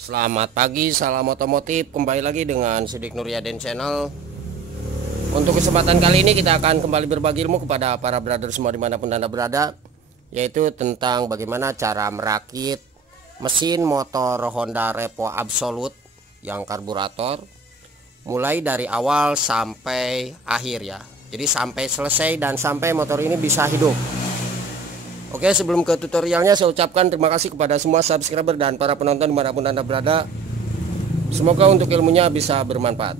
Selamat pagi, salam otomotif. Kembali lagi dengan Sidik Nuryaden Channel. Untuk kesempatan kali ini kita akan kembali berbagi ilmu kepada para brother semua dimanapun Anda berada, yaitu tentang bagaimana cara merakit mesin motor Honda Repo Absolute yang karburator, mulai dari awal sampai akhir ya. Jadi sampai selesai dan sampai motor ini bisa hidup. Oke, sebelum ke tutorialnya saya ucapkan terima kasih kepada semua subscriber dan para penonton dimanapun Anda berada. Semoga untuk ilmunya bisa bermanfaat.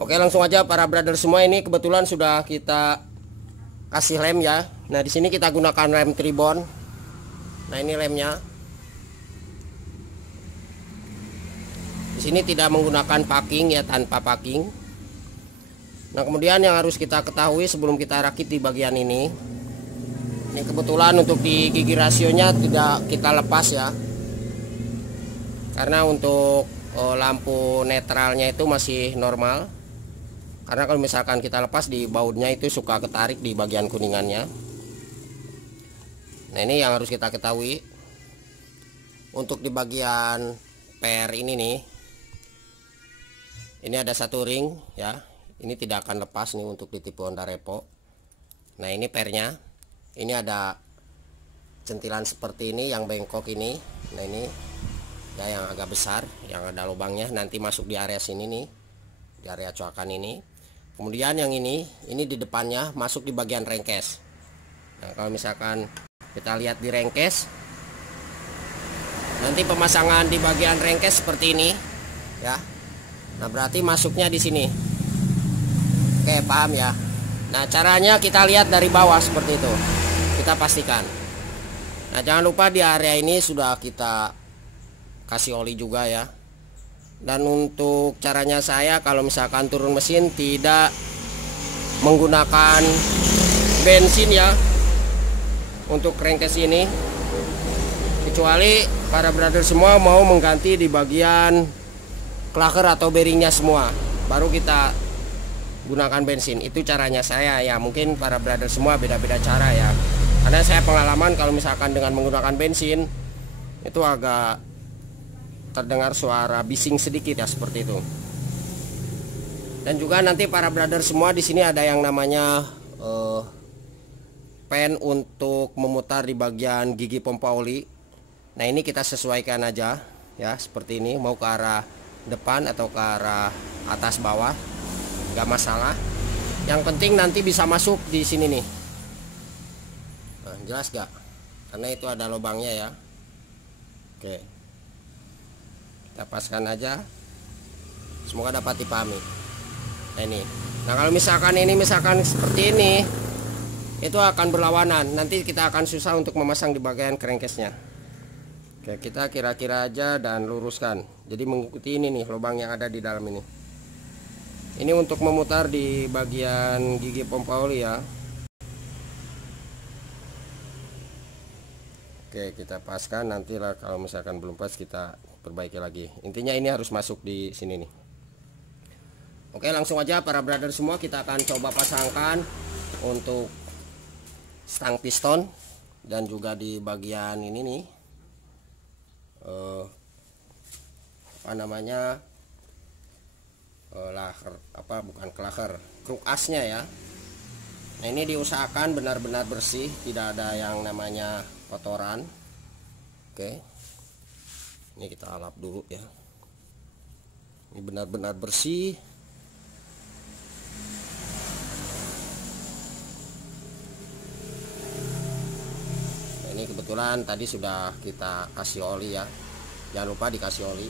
Oke, langsung aja para brother semua, ini kebetulan sudah kita kasih lem ya. Nah, di sini kita gunakan rem tribon. Nah, ini lemnya. Di sini tidak menggunakan packing ya, tanpa packing. Nah, kemudian yang harus kita ketahui sebelum kita rakit di bagian ini kebetulan untuk di gigi rasionya tidak kita lepas ya, karena untuk lampu netralnya itu masih normal. Karena kalau misalkan kita lepas di bautnya itu suka ketarik di bagian kuningannya. Nah, ini yang harus kita ketahui. Untuk di bagian per ini nih, ini ada satu ring ya, ini tidak akan lepas nih untuk di tipe Honda Repo. Nah, ini pernya. Ini ada centilan seperti ini yang bengkok ini. Nah, ini ya yang agak besar, yang ada lubangnya, nanti masuk di area sini nih, di area coakan ini. Kemudian yang ini di depannya masuk di bagian rengkes. Nah, kalau misalkan kita lihat di rengkes, nanti pemasangan di bagian rengkes seperti ini ya. Nah, berarti masuknya di sini. Oke, paham ya? Nah, caranya kita lihat dari bawah seperti itu. Kita pastikan. Nah, jangan lupa di area ini sudah kita kasih oli juga ya. Dan untuk caranya saya kalau misalkan turun mesin tidak menggunakan bensin ya untuk crankcase ini, kecuali para brother semua mau mengganti di bagian clutcher atau bearingnya semua, baru kita gunakan bensin. Itu caranya saya ya. Mungkin para brother semua beda-beda cara ya, karena saya pengalaman kalau misalkan dengan menggunakan bensin itu agak terdengar suara bising sedikit ya, seperti itu. Dan juga nanti para brother semua di sini ada yang namanya pen untuk memutar di bagian gigi pompa oli. Nah, ini kita sesuaikan aja ya, seperti ini, mau ke arah depan atau ke arah atas bawah, gak masalah. Yang penting nanti bisa masuk di sini nih. Nah, jelas gak? Karena itu ada lubangnya ya. Oke, kita paskan aja, semoga dapat dipahami. Nah, ini. Nah, kalau misalkan ini seperti ini, itu akan berlawanan. Nanti kita akan susah untuk memasang di bagian crankcase-nya. Oke, kita kira-kira aja dan luruskan. Jadi mengikuti ini nih, lubang yang ada di dalam ini. Ini untuk memutar di bagian gigi pompa oli ya. Oke, kita paskan, nanti lah kalau misalkan belum pas kita perbaiki lagi. Intinya ini harus masuk di sini nih. Oke, langsung aja para brother semua, kita akan coba pasangkan untuk stang piston dan juga di bagian ini nih, apa namanya, kruk asnya ya. Nah, ini diusahakan benar-benar bersih, tidak ada yang namanya kotoran. Oke, ini kita lap dulu ya. Ini benar-benar bersih. Nah, ini kebetulan tadi sudah kita kasih oli ya, jangan lupa dikasih oli.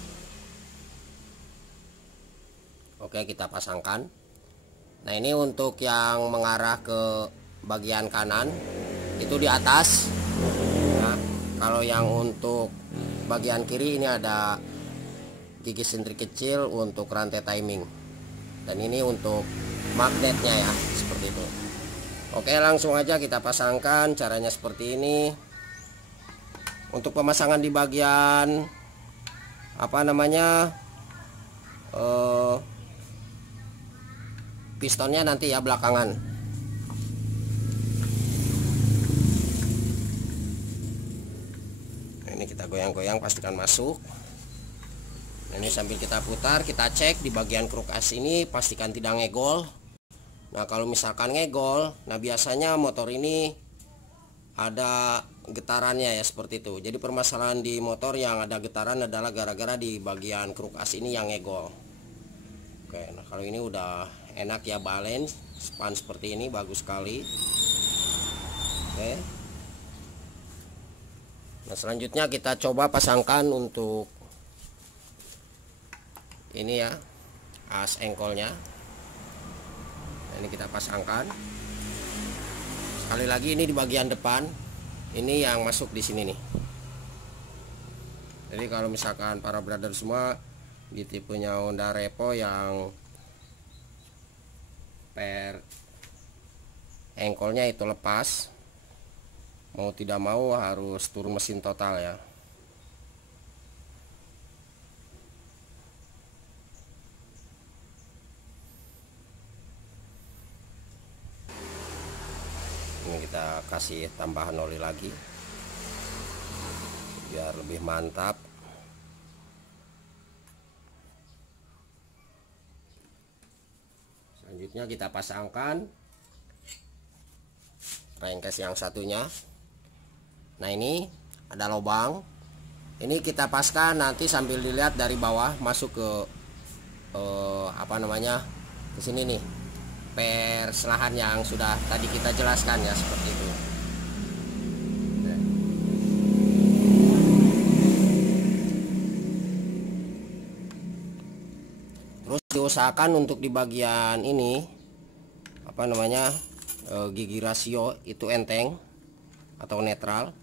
Oke, kita pasangkan. Nah, ini untuk yang mengarah ke bagian kanan itu di atas. Nah, kalau yang untuk bagian kiri ini ada gigi sentri kecil untuk rantai timing. Dan ini untuk magnetnya ya, seperti itu. Oke, langsung aja kita pasangkan. Caranya seperti ini. Untuk pemasangan di bagian apa namanya, pistonnya nanti ya belakangan. Nah, ini kita goyang goyang-goyang, pastikan masuk. Nah, ini sambil kita putar, kita cek di bagian kruk as ini, pastikan tidak ngegol. Nah, kalau misalkan ngegol, nah biasanya motor ini ada getarannya ya, seperti itu. Jadi permasalahan di motor yang ada getaran adalah gara-gara di bagian kruk as ini yang ngegol. Oke, nah kalau ini udah enak ya, balance span seperti ini, bagus sekali. Oke. Nah, selanjutnya kita coba pasangkan untuk ini ya, as engkolnya. Nah, ini kita pasangkan. Sekali lagi ini di bagian depan. Ini yang masuk di sini nih. Jadi kalau misalkan para brother semua di tipenya Honda Repo yang per engkolnya itu lepas, mau tidak mau harus turun mesin total ya. Ini kita kasih tambahan oli lagi biar lebih mantap. Selanjutnya kita pasangkan crankcase yang satunya. Nah, ini ada lubang. Ini kita paskan nanti sambil dilihat dari bawah masuk ke ke sini nih, perselahan yang sudah tadi kita jelaskan ya, seperti itu. Terus diusahakan untuk di bagian ini gigi rasio itu enteng atau netral.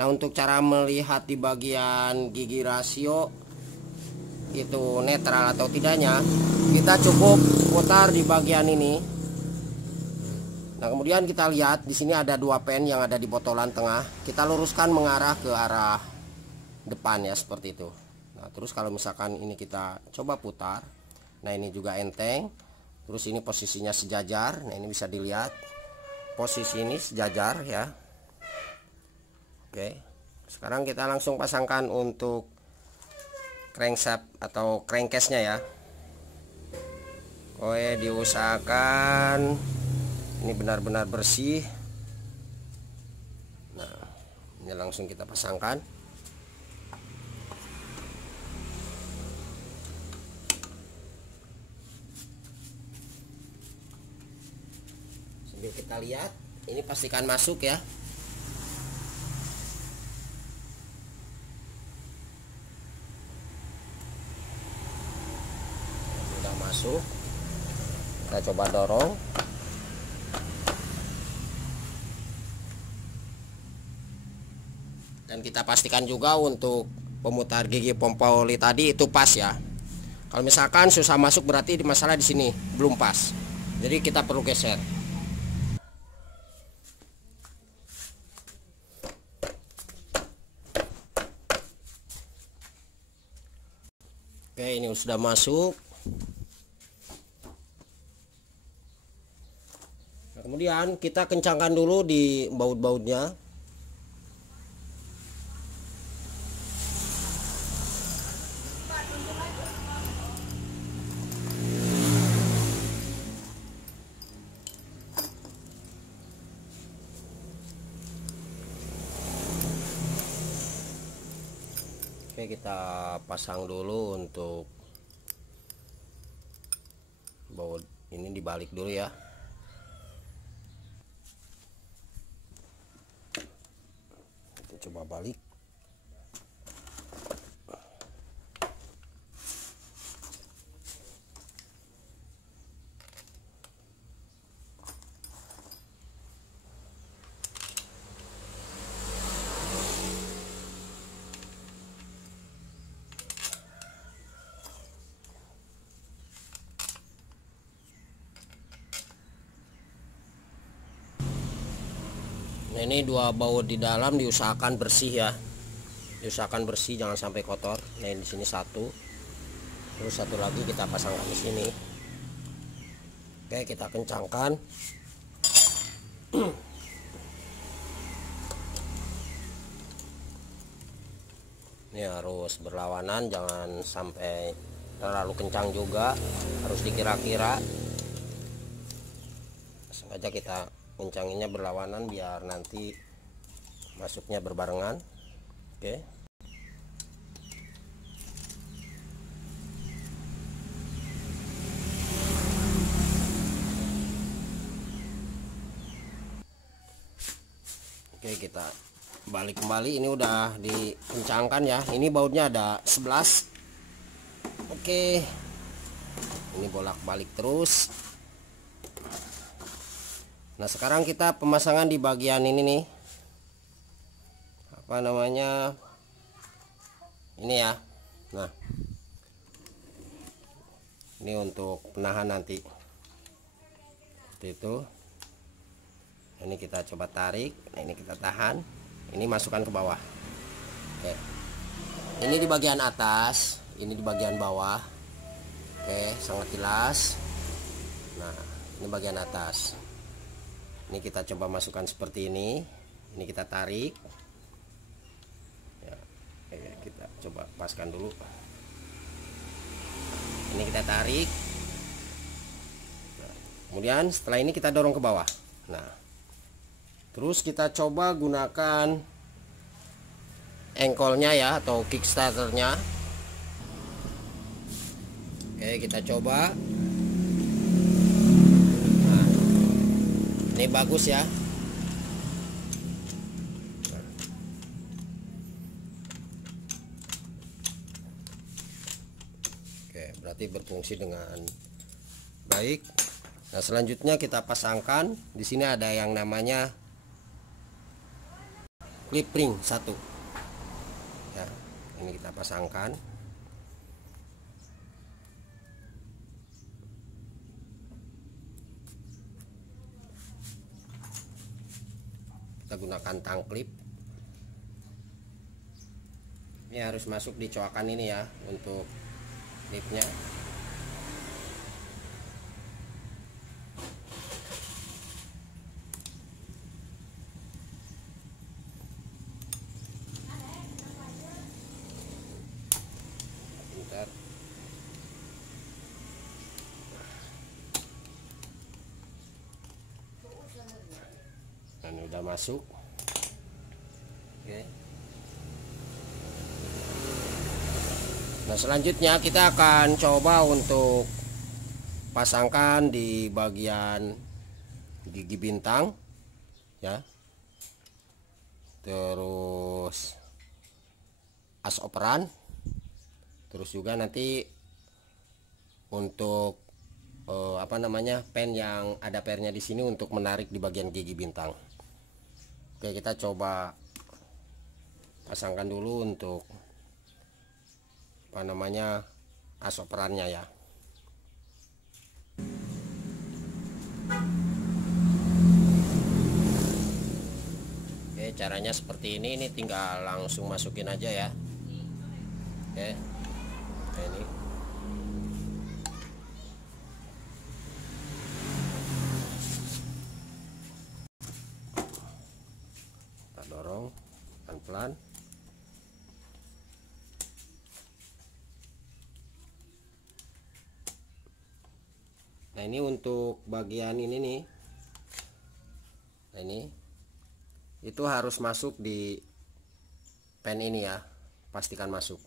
Nah, untuk cara melihat di bagian gigi rasio itu netral atau tidaknya, kita cukup putar di bagian ini. Nah, kemudian kita lihat di sini ada dua pen yang ada di botolan tengah. Kita luruskan mengarah ke arah depan ya, seperti itu. Nah, terus kalau misalkan ini kita coba putar, nah ini juga enteng. Terus ini posisinya sejajar. Nah, ini bisa dilihat posisi ini sejajar ya. Oke, sekarang kita langsung pasangkan untuk crankshaft atau crankcase-nya ya. Oke, diusahakan ini benar-benar bersih. Nah, ini langsung kita pasangkan. Sambil kita lihat, ini pastikan masuk ya. Sudah masuk. Kita coba dorong. Dan kita pastikan juga untuk pemutar gigi pompa oli tadi itu pas ya. Kalau misalkan susah masuk berarti di masalah di sini belum pas. Jadi kita perlu geser. Oke, ini sudah masuk. Nah, kemudian kita kencangkan dulu di baut-bautnya. Oke, kita pasang dulu untuk baut ini, dibalik dulu ya. Kita coba balik. Nah, ini dua baut di dalam diusahakan bersih ya. Diusahakan bersih, jangan sampai kotor. Nah, di sini satu. Terus satu lagi kita pasangkan di sini. Oke, kita kencangkan. Ini harus berlawanan, jangan sampai terlalu kencang juga, harus dikira-kira. Sengaja kita kencanginnya berlawanan biar nanti masuknya berbarengan. Oke. Oke, kita balik kembali. Ini udah dikencangkan ya. Ini bautnya ada 11. Oke, ini bolak-balik terus. Nah, sekarang kita pemasangan di bagian ini nih, apa namanya, ini ya. Nah, ini untuk penahan nanti seperti itu. Ini kita coba tarik. Nah, ini kita tahan, ini masukkan ke bawah. Oke, ini di bagian atas, ini di bagian bawah. Oke, sangat jelas. Nah, ini bagian atas. Ini kita coba masukkan seperti ini. Ini kita tarik ya. Oke, kita coba paskan dulu. Ini kita tarik. Nah, kemudian setelah ini kita dorong ke bawah. Nah, terus kita coba gunakan engkolnya ya, atau kickstarternya. Oke, kita coba. Nah, ini bagus ya. Oke, berarti berfungsi dengan baik. Nah, selanjutnya kita pasangkan. Di sini ada yang namanya clip ring 1 ya. Ini kita pasangkan. Kita gunakan tang klip. Ini harus masuk di coakan ini ya, untuk klipnya. Bentar. Dan udah masuk. Oke. Nah, selanjutnya kita akan coba untuk pasangkan di bagian gigi bintang ya, terus as operan, terus juga nanti untuk apa namanya, pen yang ada pernya di sini untuk menarik di bagian gigi bintang. Oke, kita coba pasangkan dulu untuk apa namanya, as operannya ya. Oke, caranya seperti ini. Ini tinggal langsung masukin aja ya. Oke, nah, ini kita dorong pelan-pelan. Nah, ini untuk bagian ini nih. Nah, ini itu harus masuk di pen ini ya, pastikan masuk.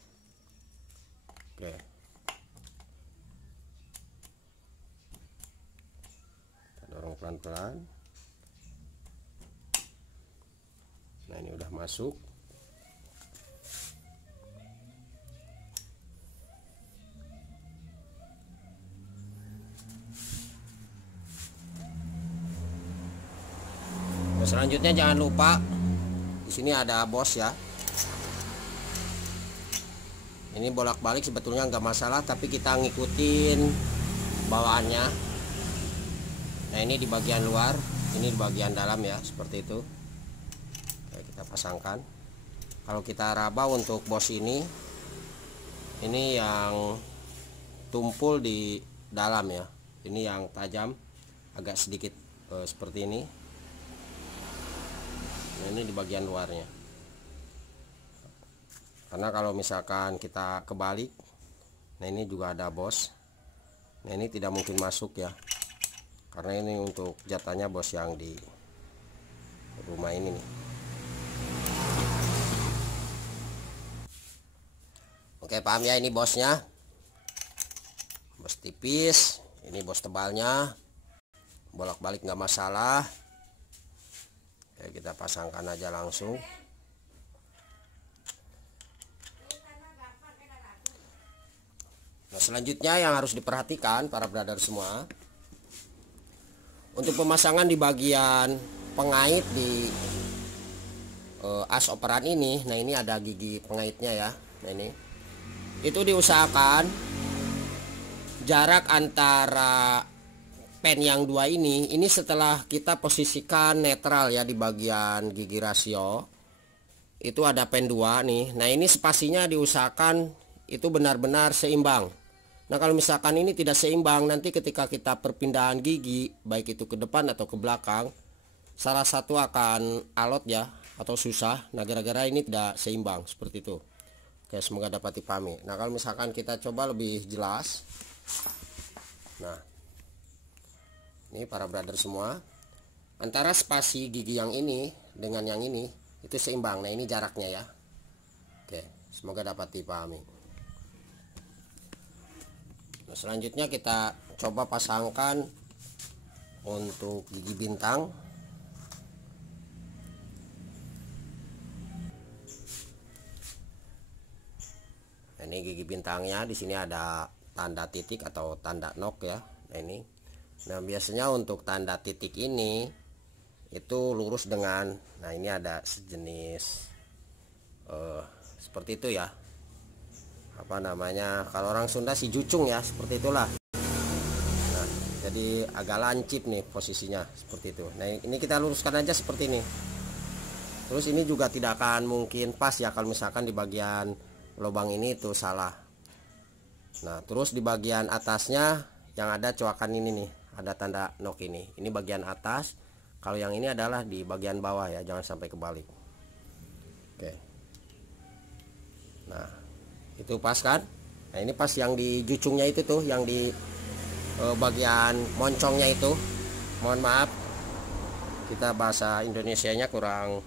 Oke, kita dorong pelan-pelan. Nah, ini udah masuk. Nah, selanjutnya jangan lupa di sini ada bos ya. Ini bolak-balik sebetulnya nggak masalah, tapi kita ngikutin bawaannya. Nah, ini di bagian luar, ini di bagian dalam ya, seperti itu. Oke, kita pasangkan. Kalau kita raba untuk bos ini yang tumpul di dalam ya, ini yang tajam agak sedikit seperti ini. Nah, ini di bagian luarnya. Karena kalau misalkan kita kebalik, nah ini juga ada bos. Nah ini tidak mungkin masuk ya, karena ini untuk jatahnya bos yang di rumah ini nih. Oke, paham ya, ini bosnya. Bos tipis, ini bos tebalnya. Bolak-balik nggak masalah. Oke, kita pasangkan aja langsung. Nah, selanjutnya yang harus diperhatikan para brother semua, untuk pemasangan di bagian pengait di as operan ini. Nah ini ada gigi pengaitnya ya. Nah ini itu diusahakan jarak antara pen yang dua ini setelah kita posisikan netral ya di bagian gigi rasio, itu ada pen 2 nih. Nah ini spasinya diusahakan itu benar-benar seimbang. Nah kalau misalkan ini tidak seimbang, nanti ketika kita perpindahan gigi baik itu ke depan atau ke belakang, salah satu akan alot ya, atau susah. Nah gara-gara ini tidak seimbang seperti itu. Oke, semoga dapat dipahami. Nah kalau misalkan kita coba lebih jelas, nah ini para brother semua, antara spasi gigi yang ini dengan yang ini itu seimbang. Nah ini jaraknya ya. Oke, semoga dapat dipahami. Nah, selanjutnya kita coba pasangkan untuk gigi bintang. Nah, ini gigi bintangnya, di sini ada tanda titik atau tanda nok ya. Nah ini. Nah biasanya untuk tanda titik ini itu lurus dengan, nah ini ada sejenis seperti itu ya. Apa namanya, kalau orang Sunda si jucung ya, seperti itulah. Nah jadi agak lancip nih posisinya seperti itu. Nah ini kita luruskan aja seperti ini. Terus ini juga tidak akan mungkin pas ya kalau misalkan di bagian lubang ini itu salah. Nah terus di bagian atasnya yang ada coakan ini nih, ada tanda nok ini bagian atas. Kalau yang ini adalah di bagian bawah ya, jangan sampai kebalik. Oke, nah itu pas kan. Nah ini pas yang di jucungnya itu tuh, yang di bagian moncongnya itu. Mohon maaf, kita bahasa Indonesianya kurang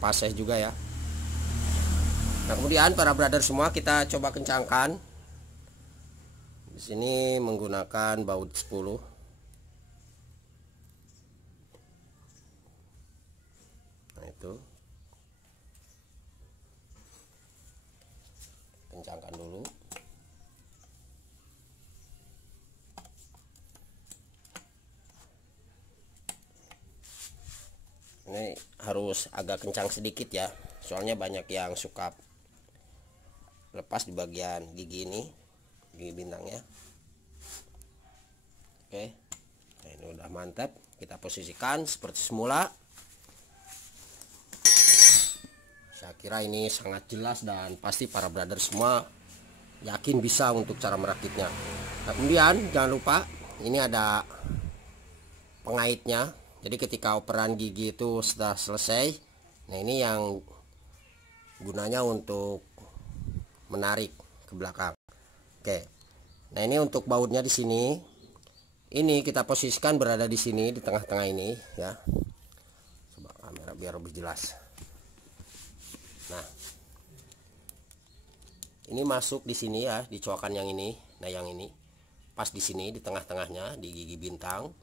fasih juga ya. Nah kemudian para brother semua, kita coba kencangkan. Di sini menggunakan baut 10. Nah itu kencangkan dulu. Ini harus agak kencang sedikit ya, soalnya banyak yang suka lepas di bagian gigi ini, gigi bintangnya. Oke, nah ini udah mantap. Kita posisikan seperti semula. Saya kira ini sangat jelas dan pasti para brother semua yakin bisa untuk cara merakitnya. Nah, kemudian jangan lupa ini ada pengaitnya. Jadi ketika operan gigi itu sudah selesai, nah ini yang gunanya untuk menarik ke belakang. Oke, nah ini untuk bautnya di sini. Ini kita posisikan berada di sini, di tengah-tengah ini ya. Coba kamera biar lebih jelas. Nah, ini masuk di sini ya, di coakan yang ini. Nah yang ini pas di sini, di tengah-tengahnya, di gigi bintang.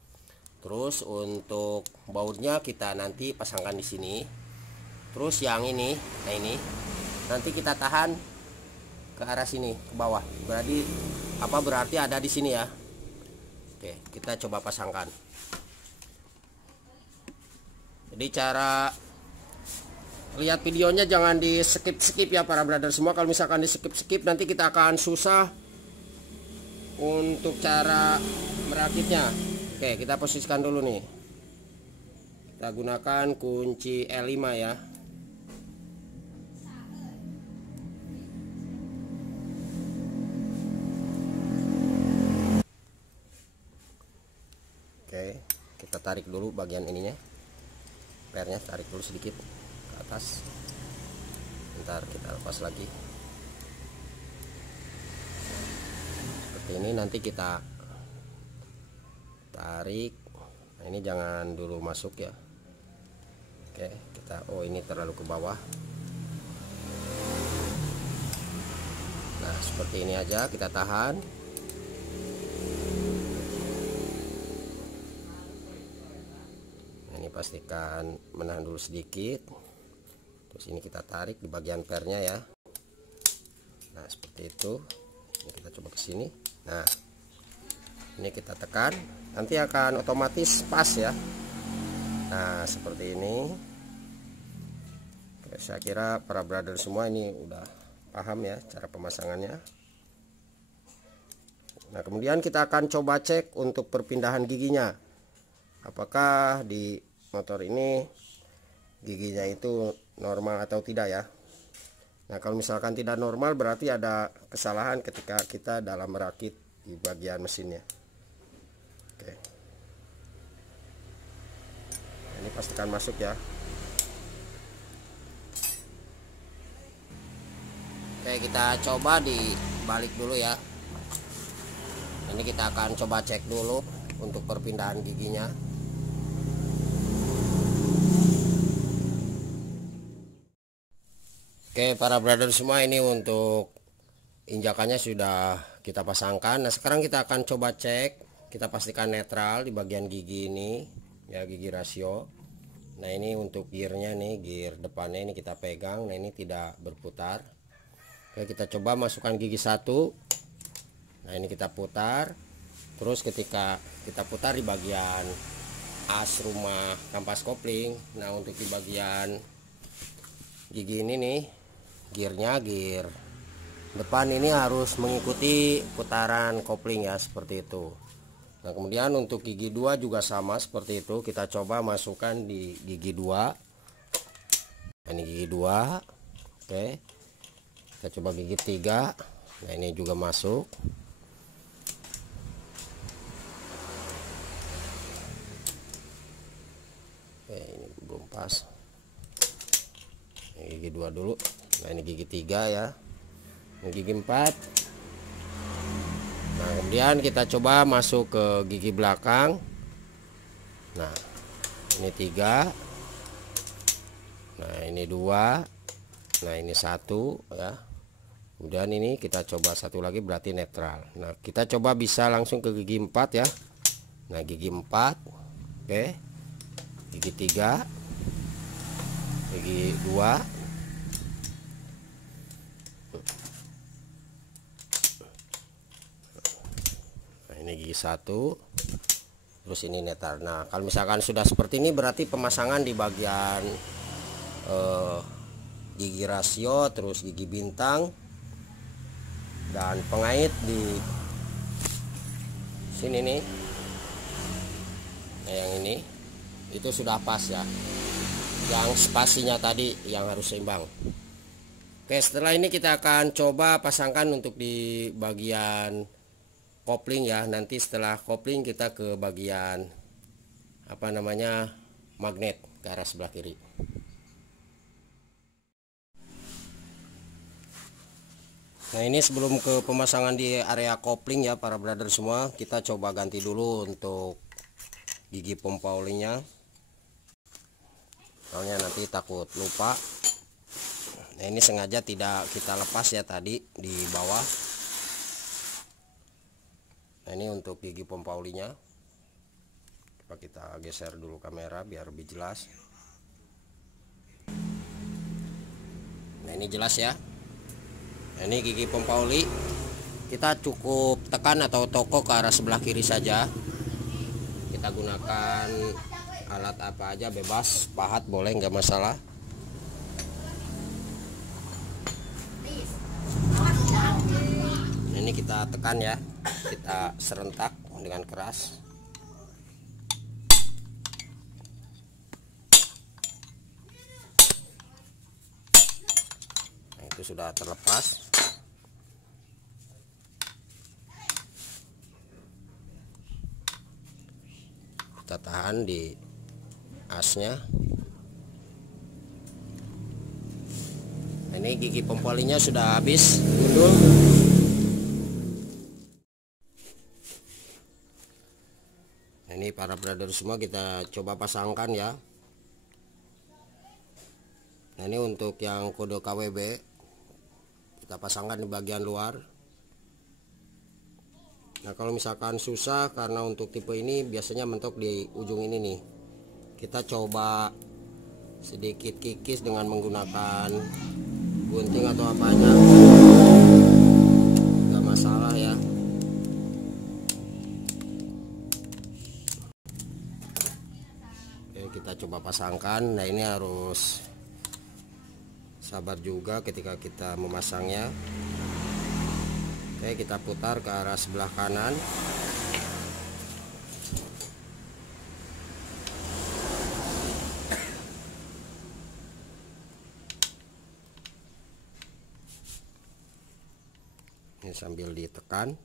Terus untuk bautnya kita nanti pasangkan di sini. Terus yang ini, nah ini nanti kita tahan ke arah sini, ke bawah. Berarti ada di sini ya. Oke, kita coba pasangkan. Jadi cara lihat videonya jangan di skip ya para brother semua. Kalau misalkan di skip nanti kita akan susah untuk cara merakitnya. Oke, kita posisikan dulu nih. Kita gunakan kunci L5 ya. Oke, kita tarik dulu bagian ininya. Pernya tarik dulu sedikit ke atas. Bentar kita lepas lagi. seperti ini. Nanti kita tarik. Nah, ini jangan dulu masuk ya. Oke, kita ini terlalu ke bawah. Nah, seperti ini aja, kita tahan. Nah, ini pastikan menahan dulu sedikit. Terus ini kita tarik di bagian pernya ya. Nah, seperti itu. Ini kita coba ke sini. Nah, ini kita tekan, nanti akan otomatis pas ya. Nah, seperti ini. Oke, saya kira para brother semua ini udah paham ya cara pemasangannya. Nah, kemudian kita akan coba cek untuk perpindahan giginya. Apakah di motor ini giginya itu normal atau tidak ya. Nah, kalau misalkan tidak normal berarti ada kesalahan ketika kita dalam merakit di bagian mesinnya. Oke. Ini pastikan masuk ya. Oke, kita coba dibalik dulu ya. Ini kita akan coba cek dulu untuk perpindahan giginya. Oke, para brother semua, ini untuk injakannya sudah kita pasangkan. Nah, sekarang kita akan coba cek. Kita pastikan netral di bagian gigi ini ya, gigi rasio. Nah, ini untuk gearnya nih, gear depannya ini kita pegang. Nah, ini tidak berputar. Oke, kita coba masukkan gigi 1. Nah, ini kita putar. Terus ketika kita putar di bagian as rumah kampas kopling, nah untuk di bagian gigi ini nih, gearnya, gear depan ini harus mengikuti putaran kopling ya, seperti itu. Nah, kemudian untuk gigi 2 juga sama seperti itu. Kita coba masukkan di gigi 2. Ini gigi 2. Oke. Kita coba gigi 3. Nah, ini juga masuk. Oke, ini belum pas. Ini gigi 2 dulu. Nah, ini gigi 3 ya. Ini gigi 4. Nah, kemudian kita coba masuk ke gigi belakang. Nah, ini 3. Nah, ini 2. Nah, ini 1 ya. Kemudian ini kita coba satu lagi, berarti netral. Nah, kita coba bisa langsung ke gigi 4 ya. Nah, gigi 4. Oke. Gigi 3. Gigi 2. Ini gigi 1, terus ini netral. Nah, kalau misalkan sudah seperti ini berarti pemasangan di bagian gigi rasio, terus gigi bintang dan pengait di sini nih. Nah, yang ini itu sudah pas ya. Yang spasinya tadi yang harus seimbang. Oke, setelah ini kita akan coba pasangkan untuk di bagian kopling ya. Nanti setelah kopling kita ke bagian magnet ke arah sebelah kiri. Nah, ini sebelum ke pemasangan di area kopling ya para brother semua, kita coba ganti dulu untuk gigi pompa olinya. Soalnya nanti takut lupa. Nah, ini sengaja tidak kita lepas ya tadi di bawah. Nah, ini untuk gigi pompa olinya. Coba kita geser dulu kamera biar lebih jelas. Nah, ini jelas ya. Nah, ini gigi pompa oli. Kita cukup tekan atau tokok ke arah sebelah kiri saja. Kita gunakan alat apa aja bebas, pahat boleh, nggak masalah. Nah, ini kita tekan ya. Kita serentak dengan keras. Nah, itu sudah terlepas. Kita tahan di asnya. Nah, ini gigi pompa olinya sudah habis gundul. para brother semua kita coba pasangkan ya. Nah ini untuk yang kode KWB kita pasangkan di bagian luar. Nah kalau misalkan susah karena untuk tipe ini biasanya mentok di ujung ini nih, kita coba sedikit kikis dengan menggunakan gunting atau apanya, nggak masalah ya. Oke, kita coba pasangkan. Nah ini harus sabar juga ketika kita memasangnya. Oke, kita putar ke arah sebelah kanan. Ini sambil ditekan.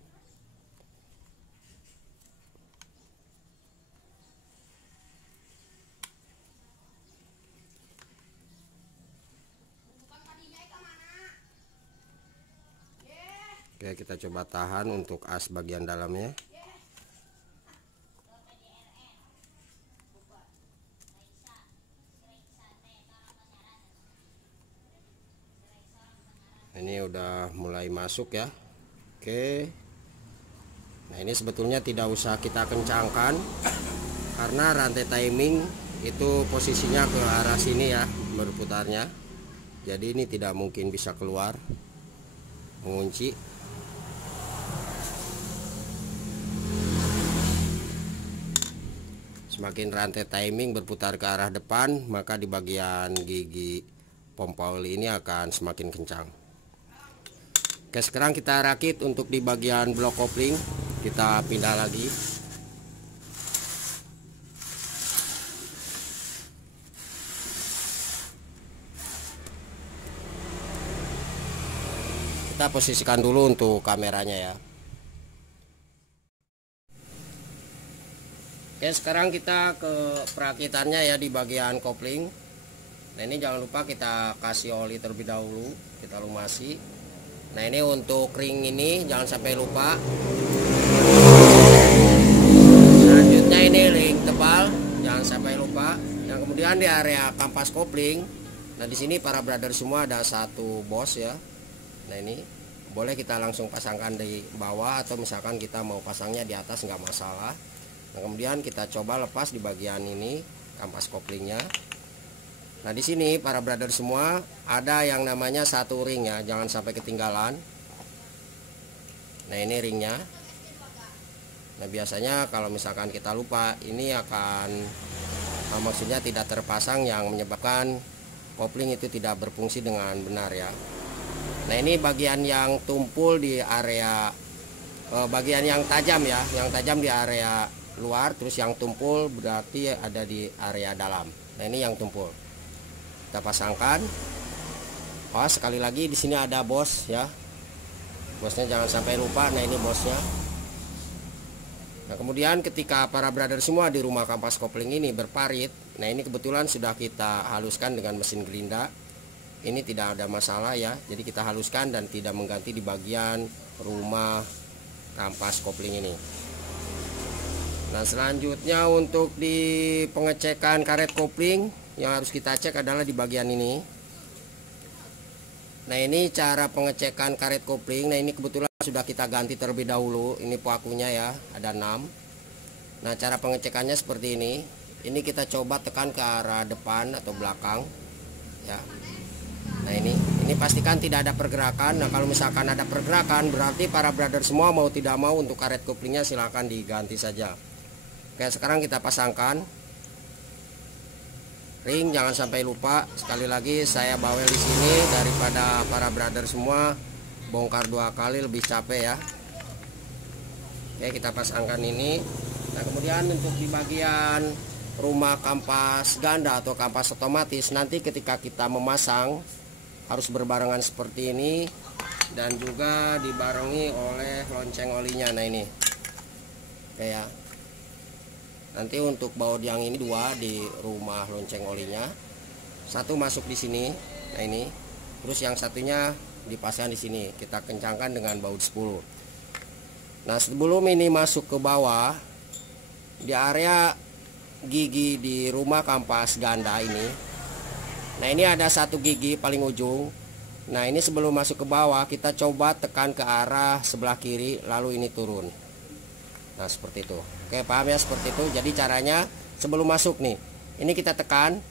Oke, kita coba tahan untuk as bagian dalamnya. Ini udah mulai masuk ya. Oke. Nah ini sebetulnya tidak usah kita kencangkan karena rantai timing itu posisinya ke arah sini ya berputarnya. Jadi ini tidak mungkin bisa keluar mengunci. Semakin rantai timing berputar ke arah depan, maka di bagian gigi pompa oli ini akan semakin kencang. Oke, sekarang kita rakit untuk di bagian blok kopling. Kita pindah lagi. Kita posisikan dulu untuk kameranya ya. Oke, sekarang kita ke perakitannya ya di bagian kopling. Nah ini jangan lupa kita kasih oli terlebih dahulu, kita lumasi. Nah ini untuk ring ini jangan sampai lupa. Selanjutnya ini ring tebal, jangan sampai lupa. Yang kemudian di area kampas kopling. Nah di sini para brother semua ada satu bos ya. Nah ini boleh kita langsung pasangkan di bawah atau misalkan kita mau pasangnya di atas nggak masalah. Nah, kemudian kita coba lepas di bagian ini kampas koplingnya. Nah di sini para brother semua ada yang namanya satu ring ya, jangan sampai ketinggalan. Nah ini ringnya. Nah biasanya kalau misalkan kita lupa ini akan maksudnya tidak terpasang yang menyebabkan kopling itu tidak berfungsi dengan benar ya. Nah ini bagian yang tumpul di area bagian yang tajam ya, yang tajam di area luar, terus yang tumpul berarti ada di area dalam. Nah ini yang tumpul kita pasangkan. Oh sekali lagi di sini ada bos ya, bosnya jangan sampai lupa. Nah ini bosnya. Nah kemudian ketika para brother semua di rumah kampas kopling ini berparit, nah ini kebetulan sudah kita haluskan dengan mesin gerinda. Ini tidak ada masalah ya, jadi kita haluskan dan tidak mengganti di bagian rumah kampas kopling ini. Nah selanjutnya untuk di pengecekan karet kopling yang harus kita cek adalah di bagian ini. Nah ini cara pengecekan karet kopling. Nah ini kebetulan sudah kita ganti terlebih dahulu. Ini pakunya ya, ada 6. Nah cara pengecekannya seperti ini. Ini kita coba tekan ke arah depan atau belakang ya. Nah ini pastikan tidak ada pergerakan. Nah kalau misalkan ada pergerakan berarti para brother semua mau tidak mau untuk karet koplingnya silahkan diganti saja. Oke, sekarang kita pasangkan ring, jangan sampai lupa. Sekali lagi saya bawel di sini daripada para brother semua bongkar 2 kali lebih capek ya. Oke, kita pasangkan ini. Nah kemudian untuk di bagian rumah kampas ganda atau kampas otomatis, nanti ketika kita memasang harus berbarengan seperti ini dan juga dibarengi oleh lonceng olinya. Nah ini oke ya. Nanti untuk baut yang ini 2 di rumah lonceng olinya, 1 masuk di sini. Nah ini, terus yang satunya dipasang di sini. Kita kencangkan dengan baut 10. Nah sebelum ini masuk ke bawah, di area gigi di rumah kampas ganda ini. Nah, ini ada satu gigi paling ujung. Nah, ini sebelum masuk ke bawah kita coba tekan ke arah sebelah kiri, lalu ini turun. Nah, seperti itu. Oke, paham ya, seperti itu. Jadi caranya sebelum masuk nih, ini kita tekan,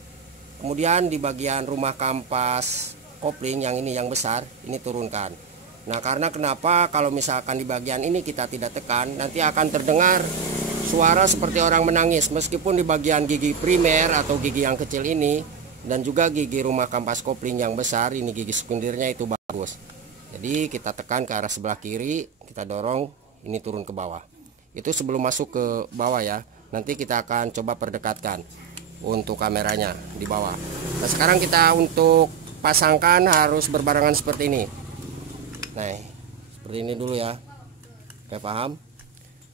kemudian di bagian rumah kampas kopling yang ini yang besar, ini turunkan. Nah, karena kenapa kalau misalkan di bagian ini kita tidak tekan, nanti akan terdengar suara seperti orang menangis, meskipun di bagian gigi primer atau gigi yang kecil ini dan juga gigi rumah kampas kopling yang besar ini, gigi sekundirnya itu bagus. Jadi kita tekan ke arah sebelah kiri, kita dorong ini turun ke bawah. Itu sebelum masuk ke bawah ya. Nanti kita akan coba perdekatkan untuk kameranya di bawah. Nah, sekarang kita untuk pasangkan harus berbarengan seperti ini. Nah, seperti ini dulu ya. Oke, paham?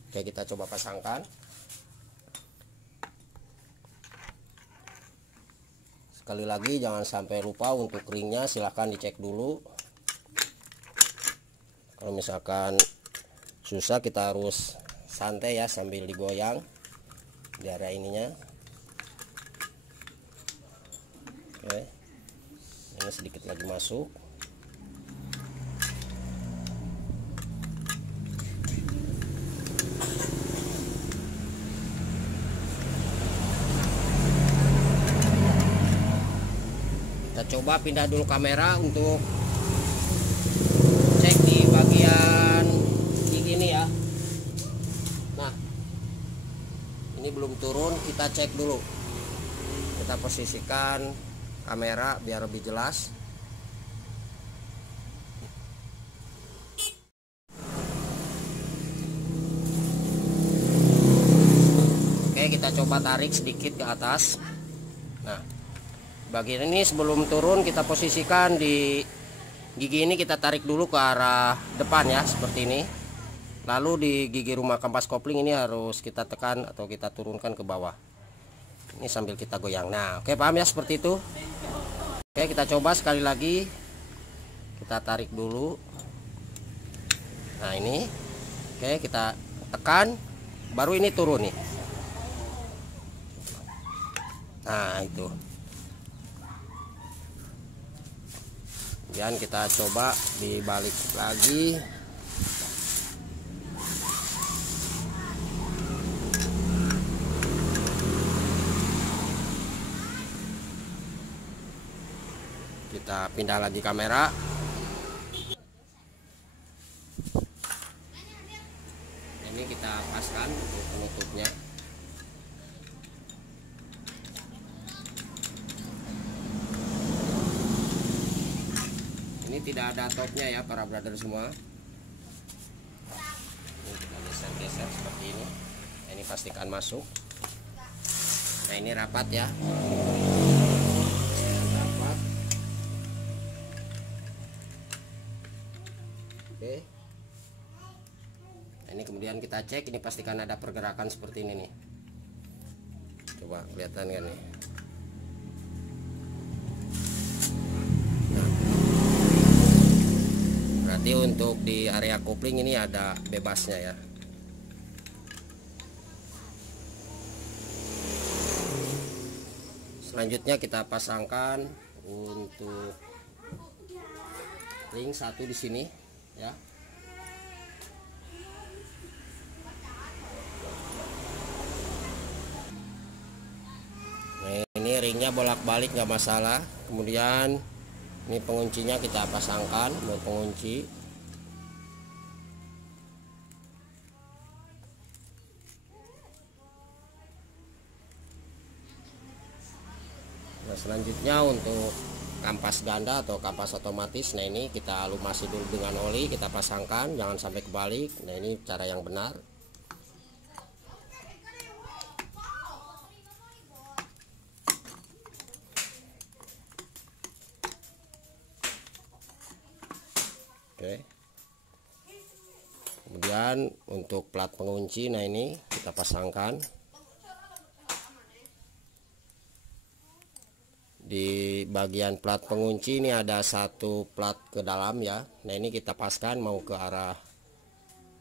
Oke, kita coba pasangkan. Sekali lagi jangan sampai lupa untuk ringnya, silahkan dicek dulu. Kalau misalkan susah kita harus santai ya, sambil digoyang di area ininya. Oke, ini sedikit lagi masuk. Kita coba pindah dulu kamera untuk cek di bagian gigi ini ya. Nah, ini belum turun, kita cek dulu. Kita posisikan kamera biar lebih jelas. Oke, kita coba tarik sedikit ke atas. Nah, bagian ini sebelum turun kita posisikan di gigi ini, kita tarik dulu ke arah depan ya, seperti ini. Lalu di gigi rumah kampas kopling ini harus kita tekan atau kita turunkan ke bawah. Ini sambil kita goyang. Nah, oke, paham ya, seperti itu. Oke, kita coba sekali lagi. Kita tarik dulu. Nah, ini. Oke, kita tekan, baru ini turun nih. Nah, itu. Kemudian kita coba dibalik lagi. Kita pindah lagi kamera. Ini kita paskan untuk penutupnya. Ini tidak ada topnya ya para brother semua. Ini kita geser-geser seperti ini. Nah, ini pastikan masuk. Nah, ini rapat ya. Rapat. Oke. Nah, ini kemudian kita cek, ini pastikan ada pergerakan seperti ini nih. Coba kelihatan kan nih. Berarti untuk di area kopling ini ada bebasnya ya. Selanjutnya kita pasangkan untuk ring satu di sini ya. Nah, ini ringnya bolak-balik nggak masalah. Kemudian ini penguncinya kita pasangkan, buat pengunci. Nah, selanjutnya untuk kampas ganda atau kampas otomatis. Nah, ini kita lumasi dulu dengan oli, kita pasangkan, jangan sampai kebalik. Nah, ini cara yang benar. Oke. Kemudian untuk plat pengunci, nah ini kita pasangkan di bagian plat pengunci. Ini ada satu plat ke dalam ya. Nah, ini kita paskan mau ke arah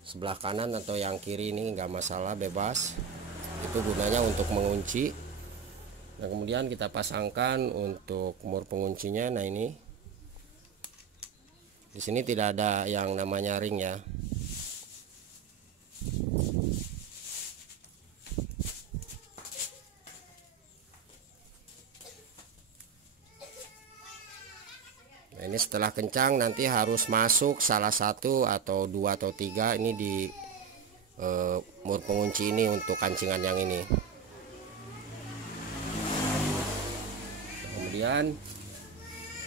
sebelah kanan atau yang kiri, ini enggak masalah, bebas. Itu gunanya untuk mengunci. Nah, kemudian kita pasangkan untuk mur penguncinya. Nah, ini di sini tidak ada yang namanya ring ya. Nah, ini setelah kencang nanti harus masuk salah satu atau dua atau tiga ini di mur pengunci ini untuk kancingan yang ini. Kemudian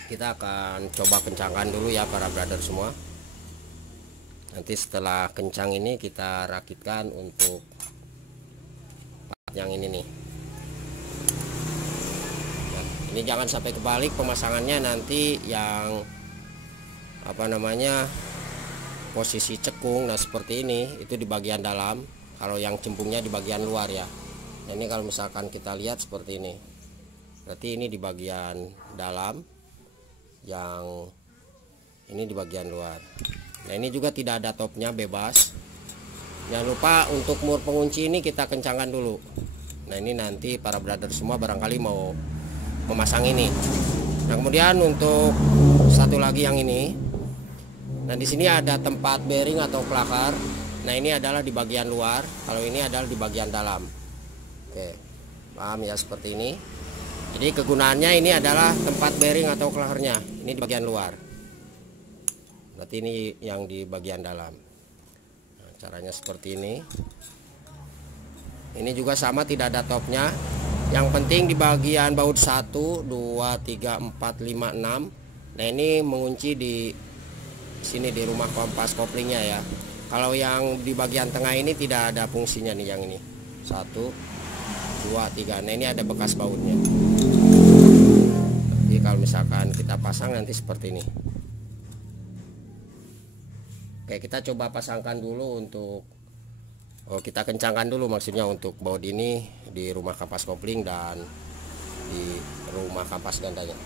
kita akan coba kencangkan dulu ya para brother semua. Nanti setelah kencang ini kita rakitkan untuk part yang ini nih. Nah, ini jangan sampai kebalik pemasangannya, nanti yang posisi cekung. Nah, seperti ini itu di bagian dalam, kalau yang cembungnya di bagian luar ya. Nah, ini kalau misalkan kita lihat seperti ini, berarti ini di bagian dalam, yang ini di bagian luar. Nah, ini juga tidak ada topnya, bebas. Jangan lupa untuk mur pengunci ini kita kencangkan dulu. Nah, ini nanti para brother semua barangkali mau memasang ini. Nah, kemudian untuk satu lagi yang ini. Nah, di sini ada tempat bearing atau klakar. Nah, ini adalah di bagian luar, kalau ini adalah di bagian dalam. Oke, paham ya seperti ini. Jadi kegunaannya ini adalah tempat bearing atau klakarnya, ini di bagian luar. Berarti ini yang di bagian dalam. Nah, caranya seperti ini. Ini juga sama, tidak ada topnya. Yang penting di bagian baut 1, 2, 3, 4, 5, 6. Nah, ini mengunci di sini di rumah kompas koplingnya ya. Kalau yang di bagian tengah ini tidak ada fungsinya nih, yang ini 1, 2, 3. Nah, ini ada bekas bautnya. Jadi kalau misalkan kita pasang nanti seperti ini. Oke, kita coba pasangkan dulu untuk kita kencangkan dulu, maksudnya untuk baut ini di rumah kampas kopling dan di rumah kampas gandanya.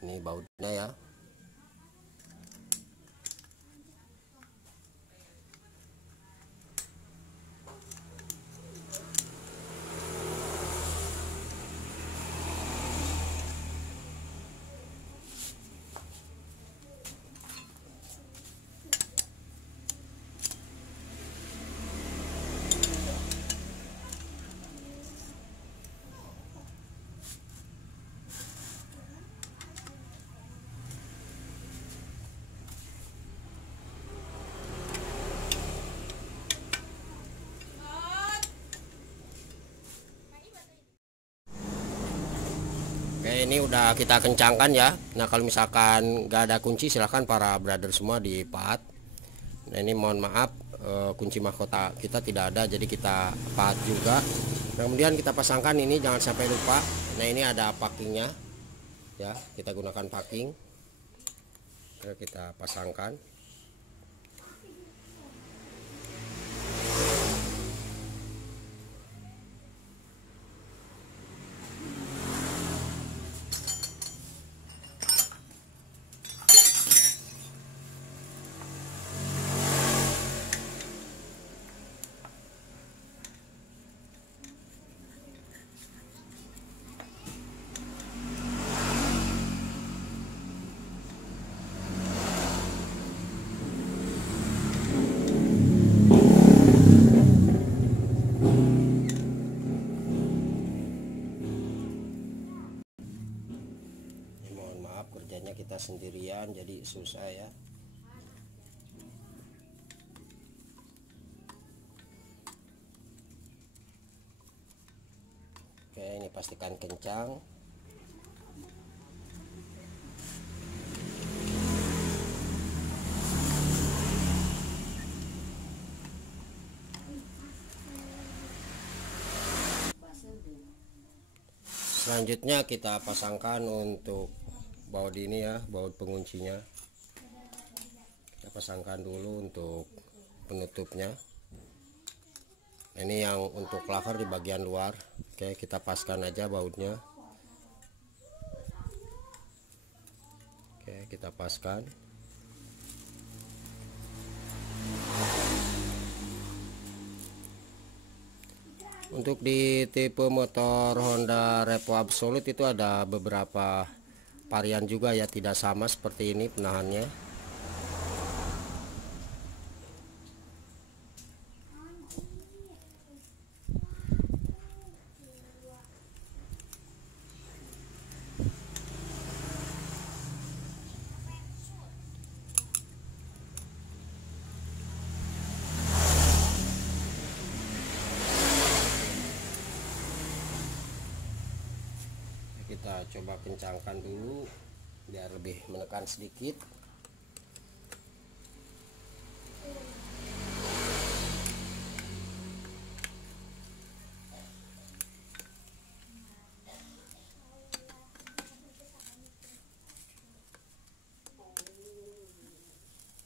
Ini bautnya ya. Oke, ini udah kita kencangkan ya. Nah, kalau misalkan nggak ada kunci, silahkan para brother semua dipahat. Nah, ini mohon maaf, kunci mahkota kita tidak ada, jadi kita pahat juga. Nah, kemudian kita pasangkan ini, jangan sampai lupa. Nah, ini ada packingnya ya, kita gunakan packing. Oke, kita pasangkan. Kerjanya kita sendirian jadi susah ya. Oke, ini pastikan kencang. Selanjutnya kita pasangkan untuk baut ini ya, baut penguncinya. Kita pasangkan dulu untuk penutupnya. Ini yang untuk cover di bagian luar. Oke, kita paskan aja bautnya. Oke, kita paskan. Untuk di tipe motor Honda Revo Absolute itu ada beberapa varian juga ya, tidak sama seperti ini penahannya. Kita coba kencangkan dulu biar lebih menekan sedikit.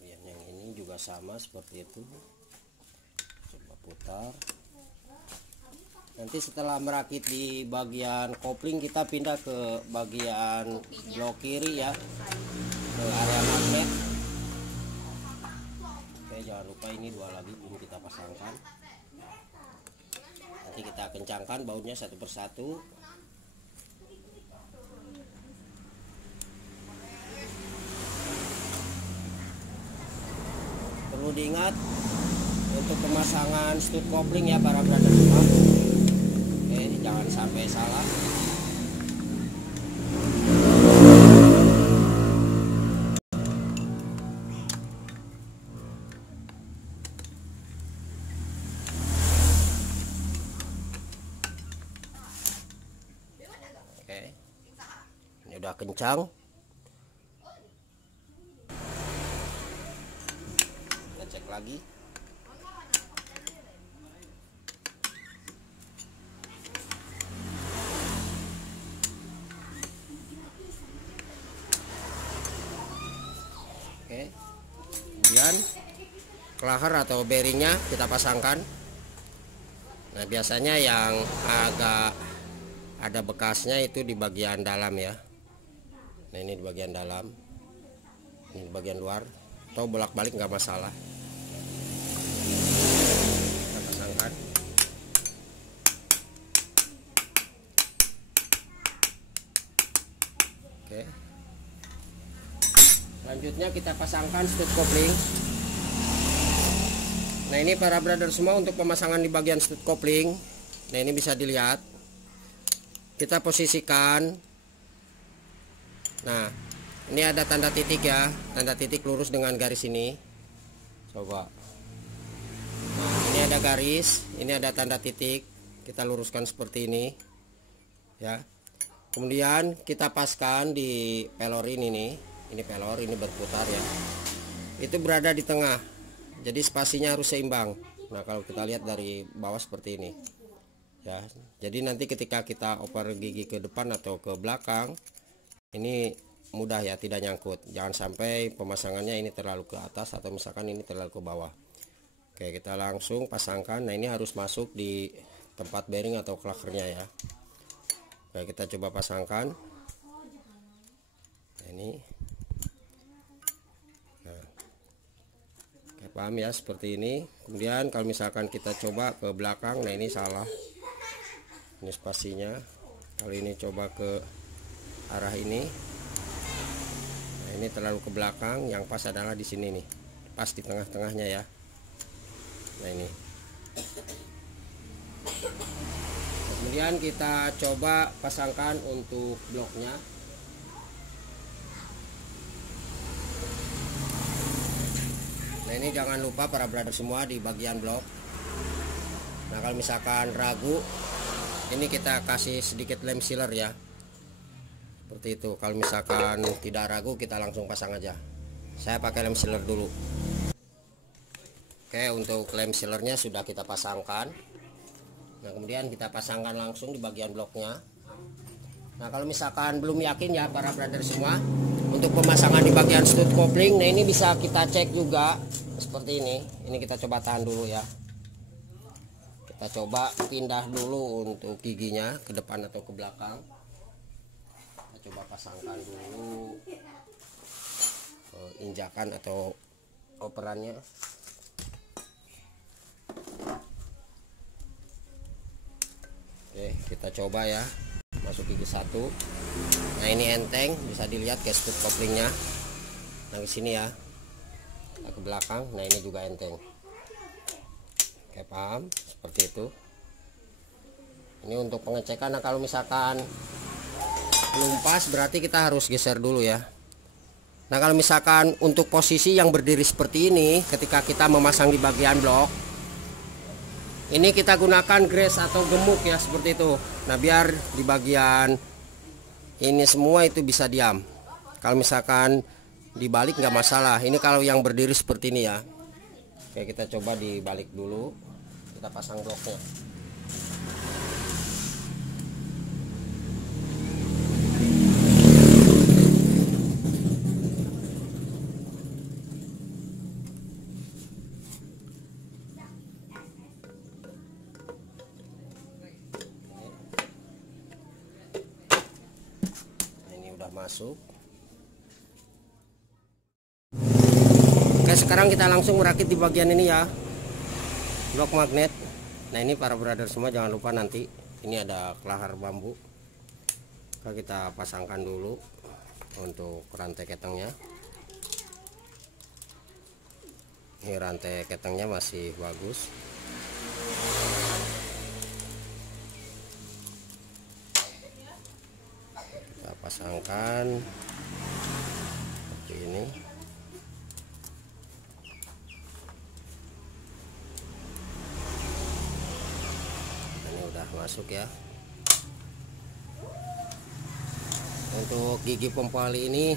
Yang ini juga sama seperti itu. Coba putar. Nanti setelah merakit di bagian kopling, kita pindah ke bagian blok kiri ya, ke area magnet. Oke, jangan lupa ini dua lagi belum kita pasangkan. Nanti kita kencangkan bautnya satu persatu. Perlu diingat untuk pemasangan stud kopling ya para brother semua. Jangan sampai salah. Oke, ini udah kencang. Kita cek lagi. Oke, kemudian klaher atau bearingnya kita pasangkan. Nah, biasanya yang agak ada bekasnya itu di bagian dalam ya. Nah, ini di bagian dalam, ini di bagian luar, atau bolak-balik nggak masalah. Kita pasangkan. Oke. Selanjutnya kita pasangkan stud kopling. Nah, ini para brother semua untuk pemasangan di bagian stud kopling. Nah, ini bisa dilihat. Kita posisikan. Nah, ini ada tanda titik ya, tanda titik lurus dengan garis ini. Coba. Nah, ini ada garis, ini ada tanda titik. Kita luruskan seperti ini. Ya. Kemudian kita paskan di pelor ini nih. Ini pelor, ini berputar ya. Itu berada di tengah. Jadi spasinya harus seimbang. Nah, kalau kita lihat dari bawah seperti ini. Ya. Jadi nanti ketika kita oper gigi ke depan atau ke belakang, ini mudah ya, tidak nyangkut. Jangan sampai pemasangannya ini terlalu ke atas atau misalkan ini terlalu ke bawah. Oke, kita langsung pasangkan. Nah, ini harus masuk di tempat bearing atau klakernya ya. Oke, kita coba pasangkan. Nah, ini. Nah, oke, paham ya seperti ini. Kemudian kalau misalkan kita coba ke belakang, nah ini salah. Ini spasinya. Kali ini coba ke arah ini. Nah, ini terlalu ke belakang. Yang pas adalah di sini nih, pas di tengah-tengahnya ya. Nah, ini. Kemudian kita coba pasangkan untuk bloknya. Nah, ini jangan lupa para brother semua di bagian blok. Nah, kalau misalkan ragu, ini kita kasih sedikit lem sealer ya. Seperti itu. Kalau misalkan tidak ragu, kita langsung pasang aja. Saya pakai lem sealer dulu. Oke, untuk lem sealernya sudah kita pasangkan. Nah, kemudian kita pasangkan langsung di bagian bloknya. Nah, kalau misalkan belum yakin ya para brother semua, untuk pemasangan di bagian stud kopling, nah ini bisa kita cek juga seperti ini. Ini kita coba tahan dulu ya. Kita coba pindah dulu untuk giginya ke depan atau ke belakang. Kita coba pasangkan dulu injakan atau operannya. Oke, kita coba ya, masuk gigi 1. Nah ini enteng, bisa dilihat gasket koplingnya. Nah ke sini ya, nah, ke belakang. Nah ini juga enteng. Oke, paham seperti itu. Ini untuk pengecekan. Nah kalau misalkan belum pas berarti kita harus geser dulu ya. Nah kalau misalkan untuk posisi yang berdiri seperti ini, ketika kita memasang di bagian blok ini, kita gunakan gres atau gemuk ya, seperti itu. Nah biar di bagian ini semua itu bisa diam. Kalau misalkan dibalik nggak masalah. Ini kalau yang berdiri seperti ini ya. Oke, kita coba dibalik dulu. Kita pasang bloknya. Masuk. Oke, sekarang kita langsung merakit di bagian ini ya, blok magnet. Nah ini para brother semua jangan lupa nanti ini ada kelahar bambu. Kita pasangkan dulu untuk rantai ketengnya. Ini rantai ketengnya masih bagus. Pasangkan seperti ini. Ini udah masuk ya. Untuk gigi pempali ini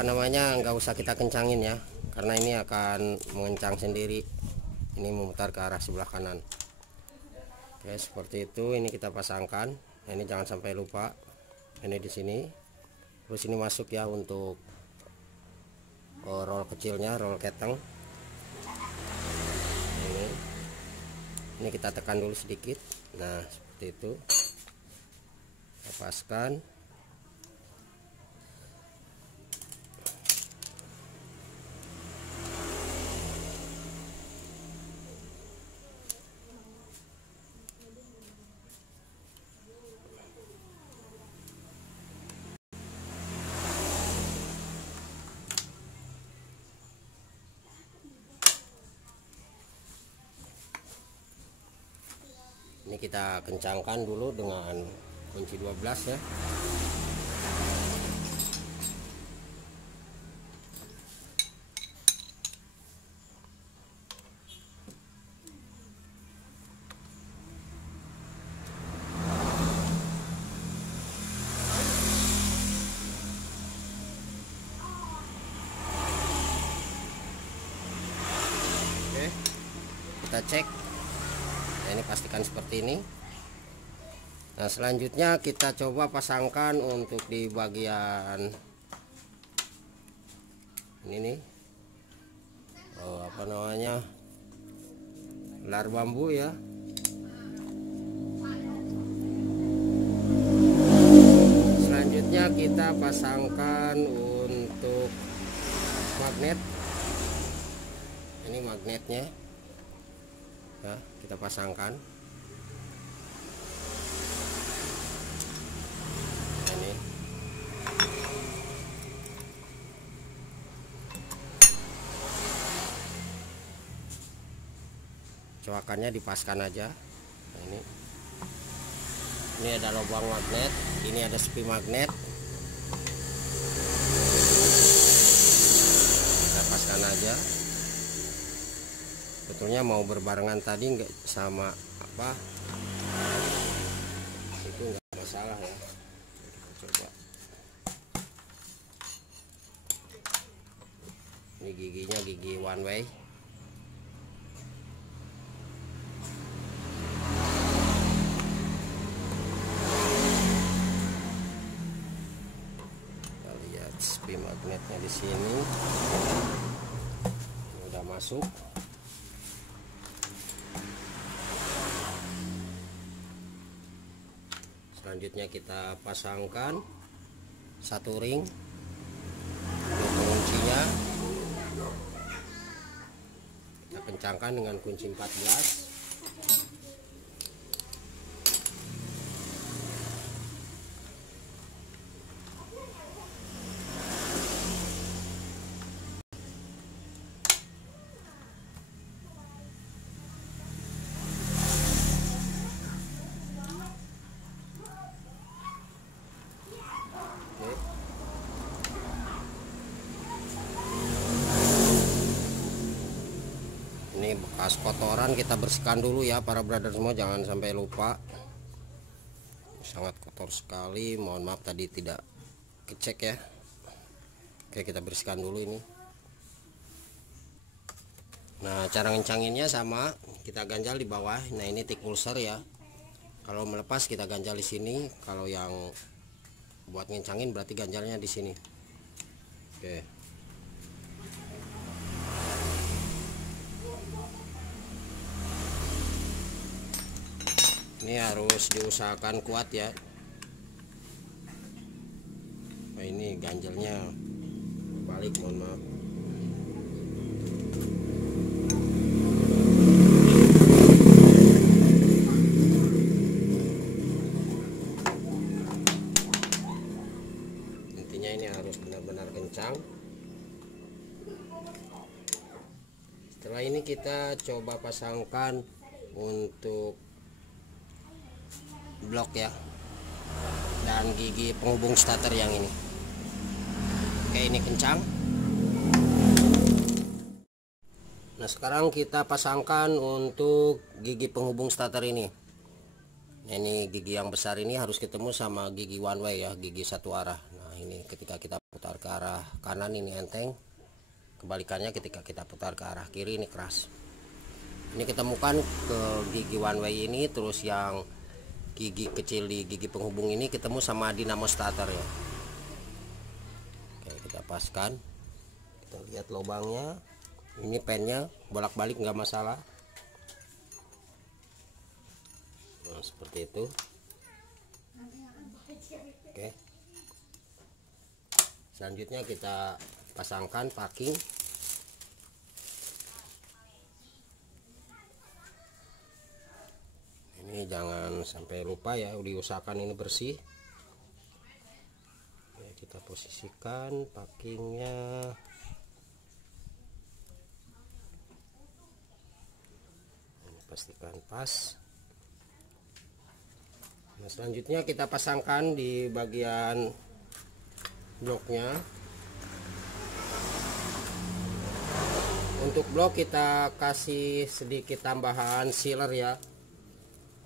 nggak usah kita kencangin ya, karena ini akan mengencang sendiri. Ini memutar ke arah sebelah kanan. Oke, seperti itu. Ini kita pasangkan. Nah, ini jangan sampai lupa. Ini di sini. Terus ini masuk ya untuk roll kecilnya, roll keteng. Ini kita tekan dulu sedikit. Nah, seperti itu. Lepaskan. Ini kita kencangkan dulu dengan kunci 12 ya. Oke, kita cek. Nah, ini pastikan seperti ini. Nah selanjutnya kita coba pasangkan untuk di bagian ini nih, lar bambu ya. Selanjutnya kita pasangkan untuk magnet. Ini magnetnya ya, kita pasangkan. Ini coakannya dipaskan aja. Nah, ini ada lubang magnet, ini ada sepi magnet. Kita paskan aja. Sebetulnya mau berbarengan tadi nggak sama apa, itu nggak masalah ya. Kita coba. Ini giginya gigi one way. Kita lihat sepi magnetnya di sini. Ini udah masuk. Selanjutnya kita pasangkan satu ring kuncinya. Kita kencangkan dengan kunci 14. bekas kotoran kita bersihkan dulu ya para brother semua, jangan sampai lupa. Sangat kotor sekali, mohon maaf tadi tidak kecek ya. Oke, kita bersihkan dulu ini. Nah, cara ngencanginnya sama, kita ganjal di bawah. Nah, ini tik pulser ya. Kalau melepas kita ganjal di sini, kalau yang buat ngencangin berarti ganjalnya di sini. Oke. Ini harus diusahakan kuat ya. Nah, ini ganjalnya balik, mohon maaf. Intinya ini harus benar-benar kencang. Setelah ini kita coba pasangkan untuk blok ya, dan gigi penghubung starter yang ini. Oke, ini kencang. Nah, sekarang kita pasangkan untuk gigi penghubung starter ini. Nah, ini gigi yang besar ini harus ketemu sama gigi one way ya, gigi satu arah. Nah, ini ketika kita putar ke arah kanan ini enteng, kebalikannya ketika kita putar ke arah kiri ini keras. Ini ketemukan ke gigi one way ini, terus yang gigi kecil di gigi penghubung ini ketemu sama dinamo starter ya. Oke, kita paskan, kita lihat lubangnya. Ini pennya bolak-balik nggak masalah. Nah, seperti itu. Oke, selanjutnya kita pasangkan packing. Ini jangan sampai lupa ya, diusahakan ini bersih. Oke, kita posisikan packingnya. Ini pastikan pas. Nah, selanjutnya kita pasangkan di bagian bloknya. Untuk blok kita kasih sedikit tambahan sealer ya,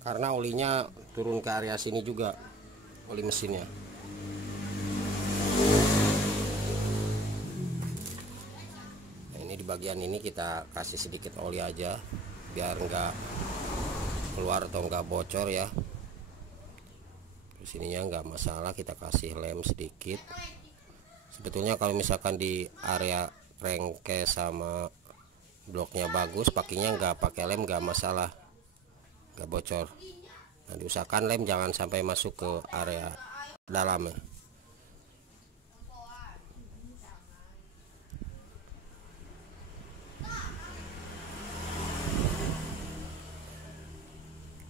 karena olinya turun ke area sini juga, oli mesinnya. Nah, ini di bagian ini kita kasih sedikit oli aja biar enggak keluar atau enggak bocor ya. Di sininya enggak masalah, kita kasih lem sedikit. Sebetulnya kalau misalkan di area crankcase sama bloknya bagus, packingnya enggak pakai lem enggak masalah, nggak bocor. Nah, diusahakan lem jangan sampai masuk ke area dalam ya.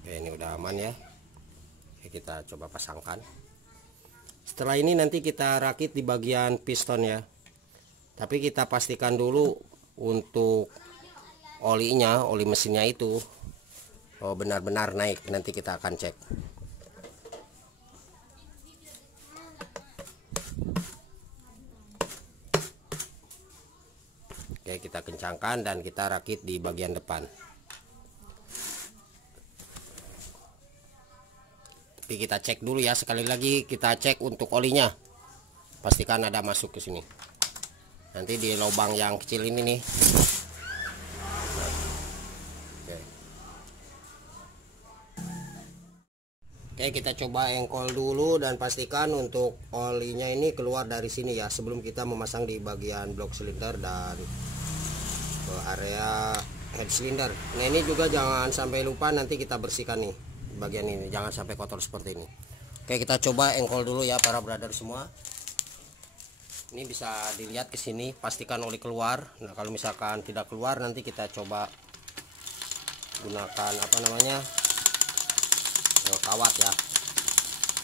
Oke, ini udah aman ya. Oke, kita coba pasangkan. Setelah ini nanti kita rakit di bagian piston ya, tapi kita pastikan dulu untuk olinya, oli mesinnya itu benar-benar naik. Nanti kita akan cek. Oke, kita kencangkan dan kita rakit di bagian depan. Tapi kita cek dulu ya, sekali lagi kita cek untuk olinya. Pastikan ada masuk ke sini. Nanti di lubang yang kecil ini nih. Oke, kita coba engkol dulu dan pastikan untuk olinya ini keluar dari sini ya, sebelum kita memasang di bagian blok silinder dan ke area head cylinder. Nah, ini juga jangan sampai lupa, nanti kita bersihkan nih bagian ini, jangan sampai kotor seperti ini. Oke, kita coba engkol dulu ya para brother semua. Ini bisa dilihat ke sini, pastikan oli keluar. Nah, kalau misalkan tidak keluar, nanti kita coba gunakan apa namanya, kawat ya.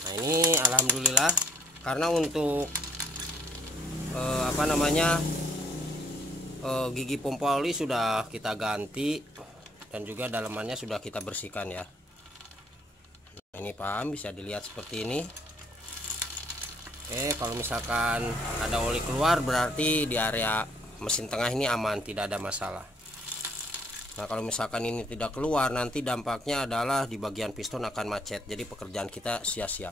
Nah, ini alhamdulillah, karena untuk gigi pompa oli sudah kita ganti dan juga dalamannya sudah kita bersihkan ya. Nah, ini paham, bisa dilihat seperti ini. Oke, kalau misalkan ada oli keluar berarti di area mesin tengah ini aman, tidak ada masalah. Nah, kalau misalkan ini tidak keluar, nanti dampaknya adalah di bagian piston akan macet. Jadi pekerjaan kita sia-sia.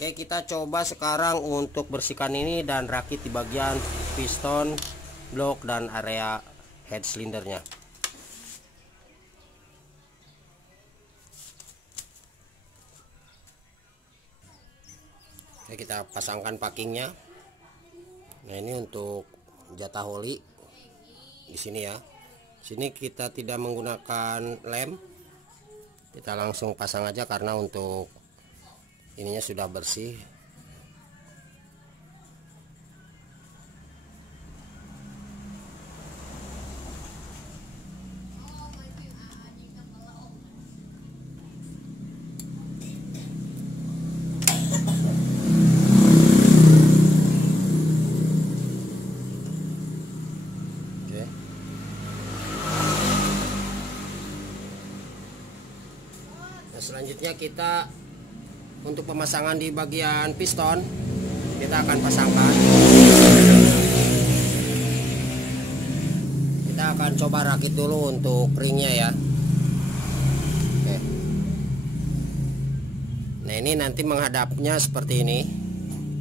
Oke, kita coba sekarang untuk bersihkan ini dan rakit di bagian piston, blok, dan area head silindernya. Oke, kita pasangkan packingnya. Nah, ini untuk jatah oli di sini ya. Sini kita tidak menggunakan lem, kita langsung pasang aja karena untuk ininya sudah bersih. Nah, selanjutnya kita untuk pemasangan di bagian piston kita akan pasangkan. Kita akan coba rakit dulu untuk ringnya ya. Oke. Nah, ini nanti menghadapnya seperti ini.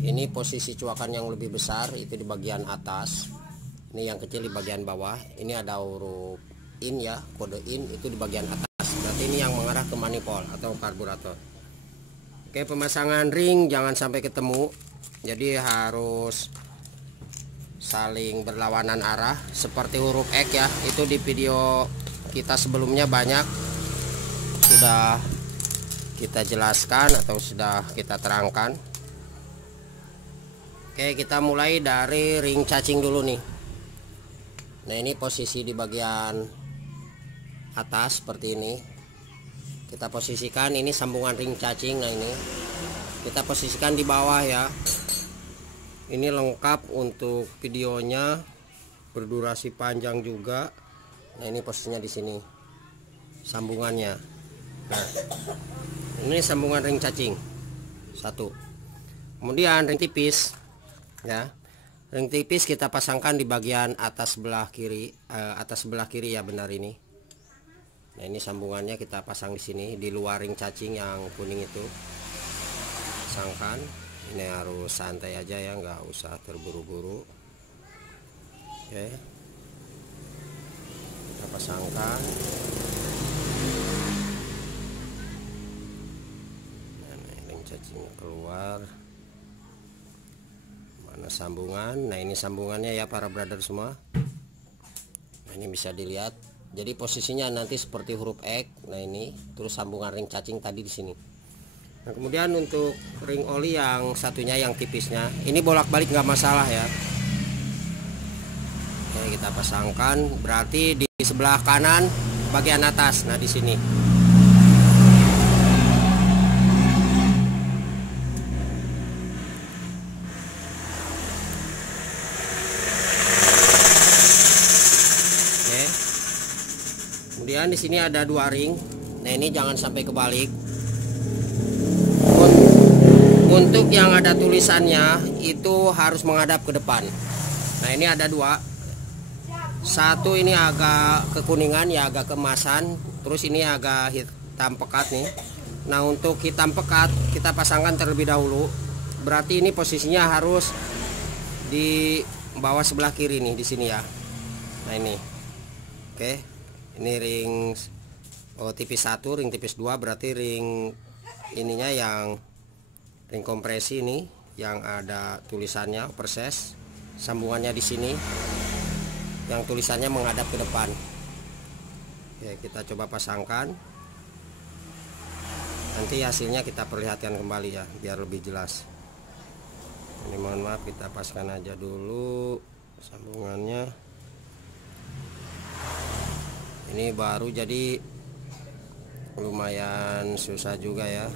Ini posisi cuakan yang lebih besar itu di bagian atas. Ini yang kecil di bagian bawah. Ini ada huruf in ya, kode in itu di bagian atas. Berarti ini yang mengarah ke manifold atau karburator. Oke, pemasangan ring jangan sampai ketemu. Jadi harus saling berlawanan arah seperti huruf X ya. Itu di video kita sebelumnya banyak sudah kita jelaskan atau sudah kita terangkan. Oke, kita mulai dari ring cacing dulu nih. Nah, ini posisi di bagian atas seperti ini. Kita posisikan ini sambungan ring cacing. Nah, ini kita posisikan di bawah ya. Ini lengkap untuk videonya, berdurasi panjang juga. Nah, ini posisinya di sini sambungannya. Nah, ini sambungan ring cacing satu. Kemudian ring tipis ya. Ring tipis kita pasangkan di bagian atas sebelah kiri, ya, benar ini. Nah, ini sambungannya kita pasang di sini di luar ring cacing yang kuning itu. Pasangkan. Ini harus santai aja ya, nggak usah terburu-buru. Oke. Kita pasangkan. Nah, ring cacing keluar. Mana sambungan? Nah, ini sambungannya ya para brother semua. Nah, ini bisa dilihat. Jadi posisinya nanti seperti huruf X. Nah, ini terus sambungan ring cacing tadi di sini. Nah, kemudian untuk ring oli yang satunya yang tipisnya, ini bolak-balik nggak masalah ya. Oke, kita pasangkan. Berarti di sebelah kanan bagian atas. Nah, di sini. Kemudian di sini ada dua ring. Nah, ini jangan sampai kebalik. Untuk yang ada tulisannya itu harus menghadap ke depan. Nah, ini ada dua. Satu ini agak kekuningan ya, agak keemasan. Terus ini agak hitam pekat nih. Nah, untuk hitam pekat kita pasangkan terlebih dahulu. Berarti ini posisinya harus di bawah sebelah kiri nih, di sini ya. Nah, ini. Oke. Ini ring tipis 1, ring tipis 2, berarti ring ininya yang ring kompresi ini yang ada tulisannya oversize. Sambungannya di sini yang tulisannya menghadap ke depan. Oke, kita coba pasangkan. Nanti hasilnya kita perlihatkan kembali ya biar lebih jelas. Ini mohon maaf, kita paskan aja dulu sambungannya. Ini baru jadi lumayan susah juga ya.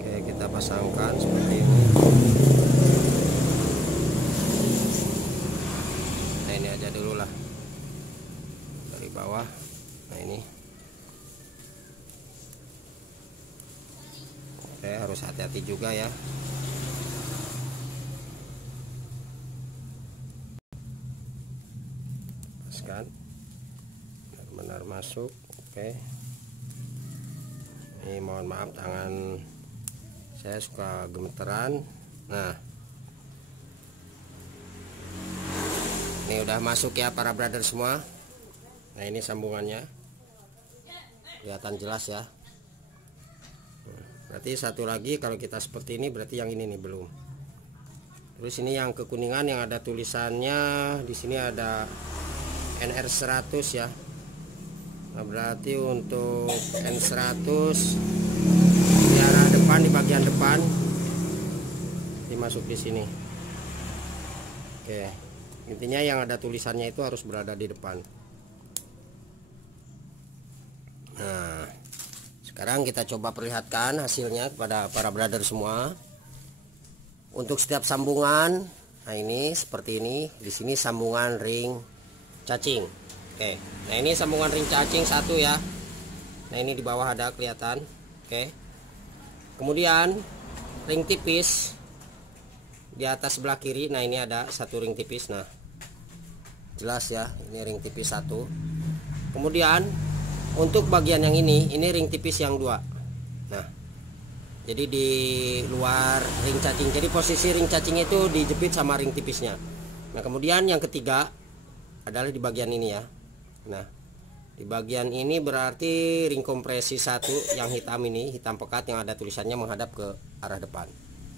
Oke, kita pasangkan seperti ini. Nah, ini aja dulu lah dari bawah. Nah, ini. Oke, harus hati-hati juga ya. Paskan. masuk. Oke, ini mohon maaf tangan saya suka gemeteran. Nah, ini udah masuk ya para brother semua. Nah, ini sambungannya kelihatan jelas ya. Berarti satu lagi, kalau kita seperti ini berarti yang ini nih belum. Terus ini yang kekuningan yang ada tulisannya di sini ada NR100 ya. Nah, berarti untuk N100 di arah depan, di bagian depan dimasuk di sini. Oke, intinya yang ada tulisannya itu harus berada di depan. Nah, sekarang kita coba perlihatkan hasilnya kepada para brother semua. Untuk setiap sambungan, nah ini seperti ini. Di sini sambungan ring cacing. Oke, nah ini sambungan ring cacing satu ya. Nah ini di bawah ada kelihatan. Oke. Kemudian ring tipis di atas sebelah kiri. Nah ini ada satu ring tipis. Nah jelas ya, ini ring tipis satu. Kemudian untuk bagian yang ini ring tipis yang dua. Nah, jadi di luar ring cacing. Jadi posisi ring cacing itu dijepit sama ring tipisnya. Nah kemudian yang ketiga adalah di bagian ini ya. Nah di bagian ini berarti ring kompresi satu yang hitam ini, hitam pekat yang ada tulisannya menghadap ke arah depan.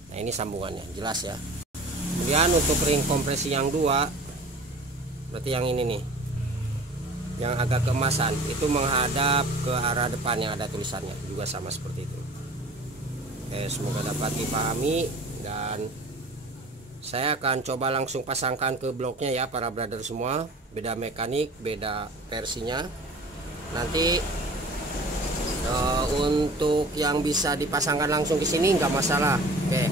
Nah ini sambungannya jelas ya. Kemudian untuk ring kompresi yang dua berarti yang ini nih, yang agak keemasan itu menghadap ke arah depan yang ada tulisannya, juga sama seperti itu. Oke, semoga dapat dipahami, dan saya akan coba langsung pasangkan ke bloknya ya para brother semua. Beda mekanik, beda versinya. Nanti untuk yang bisa dipasangkan langsung ke sini nggak masalah. Oke.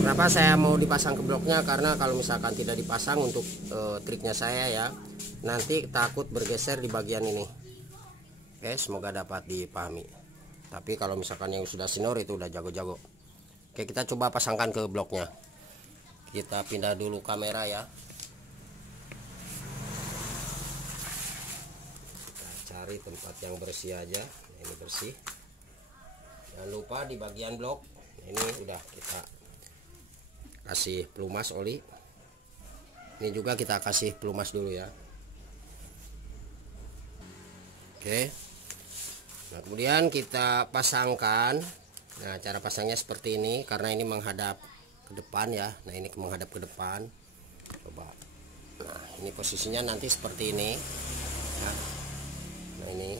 Kenapa saya mau dipasang ke bloknya? Karena kalau misalkan tidak dipasang, untuk triknya saya ya, nanti takut bergeser di bagian ini. Oke, semoga dapat dipahami. Tapi kalau misalkan yang sudah senior itu udah jago-jago. Oke, kita coba pasangkan ke bloknya. Kita pindah dulu kamera ya. Kita cari tempat yang bersih aja. Nah, ini bersih. Jangan lupa di bagian blok ini udah kita kasih pelumas oli. Ini juga kita kasih pelumas dulu ya. Oke. Nah kemudian kita pasangkan. Nah cara pasangnya seperti ini, karena ini menghadap ke depan ya. Nah ini menghadap ke depan. Coba. Nah ini posisinya nanti seperti ini. Nah ini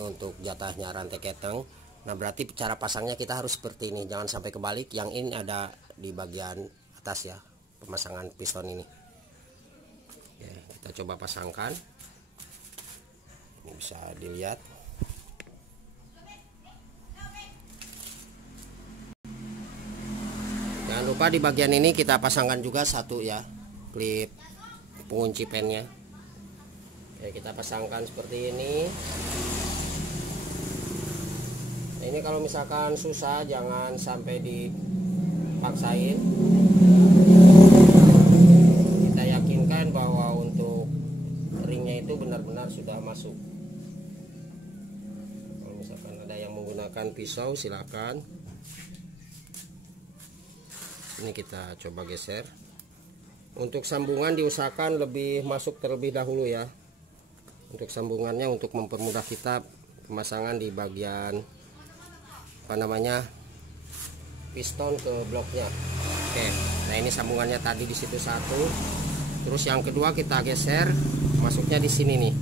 untuk jatahnya rantai keteng. Nah berarti cara pasangnya kita harus seperti ini, jangan sampai kebalik. Yang ini ada di bagian atas ya, pemasangan piston ini. Oke, kita coba pasangkan. Ini bisa dilihat. Jangan lupa di bagian ini kita pasangkan juga satu ya, klip pengunci pennya. Oke, kita pasangkan seperti ini. Nah, ini kalau misalkan susah jangan sampai dipaksain. Kita yakinkan bahwa untuk ringnya itu benar-benar sudah masuk. Kalau misalkan ada yang menggunakan pisau silakan. Ini kita coba geser. Untuk sambungan diusahakan lebih masuk terlebih dahulu ya. Untuk sambungannya, untuk mempermudah kita pemasangan di bagian apa namanya, piston ke bloknya. Oke, nah ini sambungannya tadi di situ satu. Terus yang kedua kita geser, masuknya di sini nih.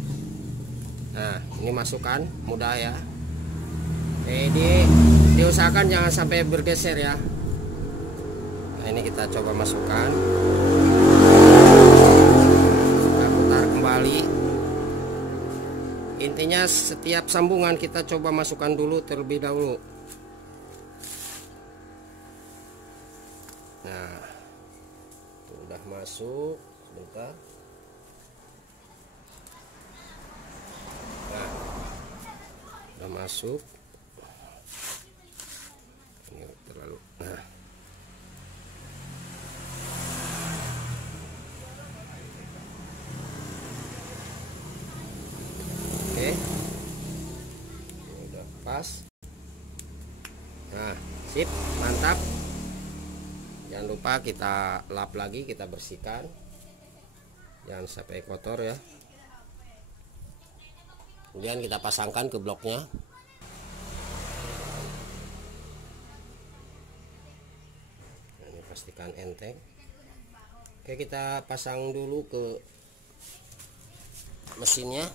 Nah ini masukkan mudah ya. Oke, diusahakan jangan sampai bergeser ya. Nah ini kita coba masukkan, kita putar kembali. Intinya setiap sambungan kita coba masukkan dulu terlebih dahulu. Nah udah masuk, sebentar. Nah udah masuk. Ini terlalu. Nah oke, Sip, mantap. Jangan lupa kita lap lagi, kita bersihkan, jangan sampai kotor ya. Kemudian kita pasangkan ke bloknya. Nah, ini pastikan enteng. Oke, kita pasang dulu ke mesinnya.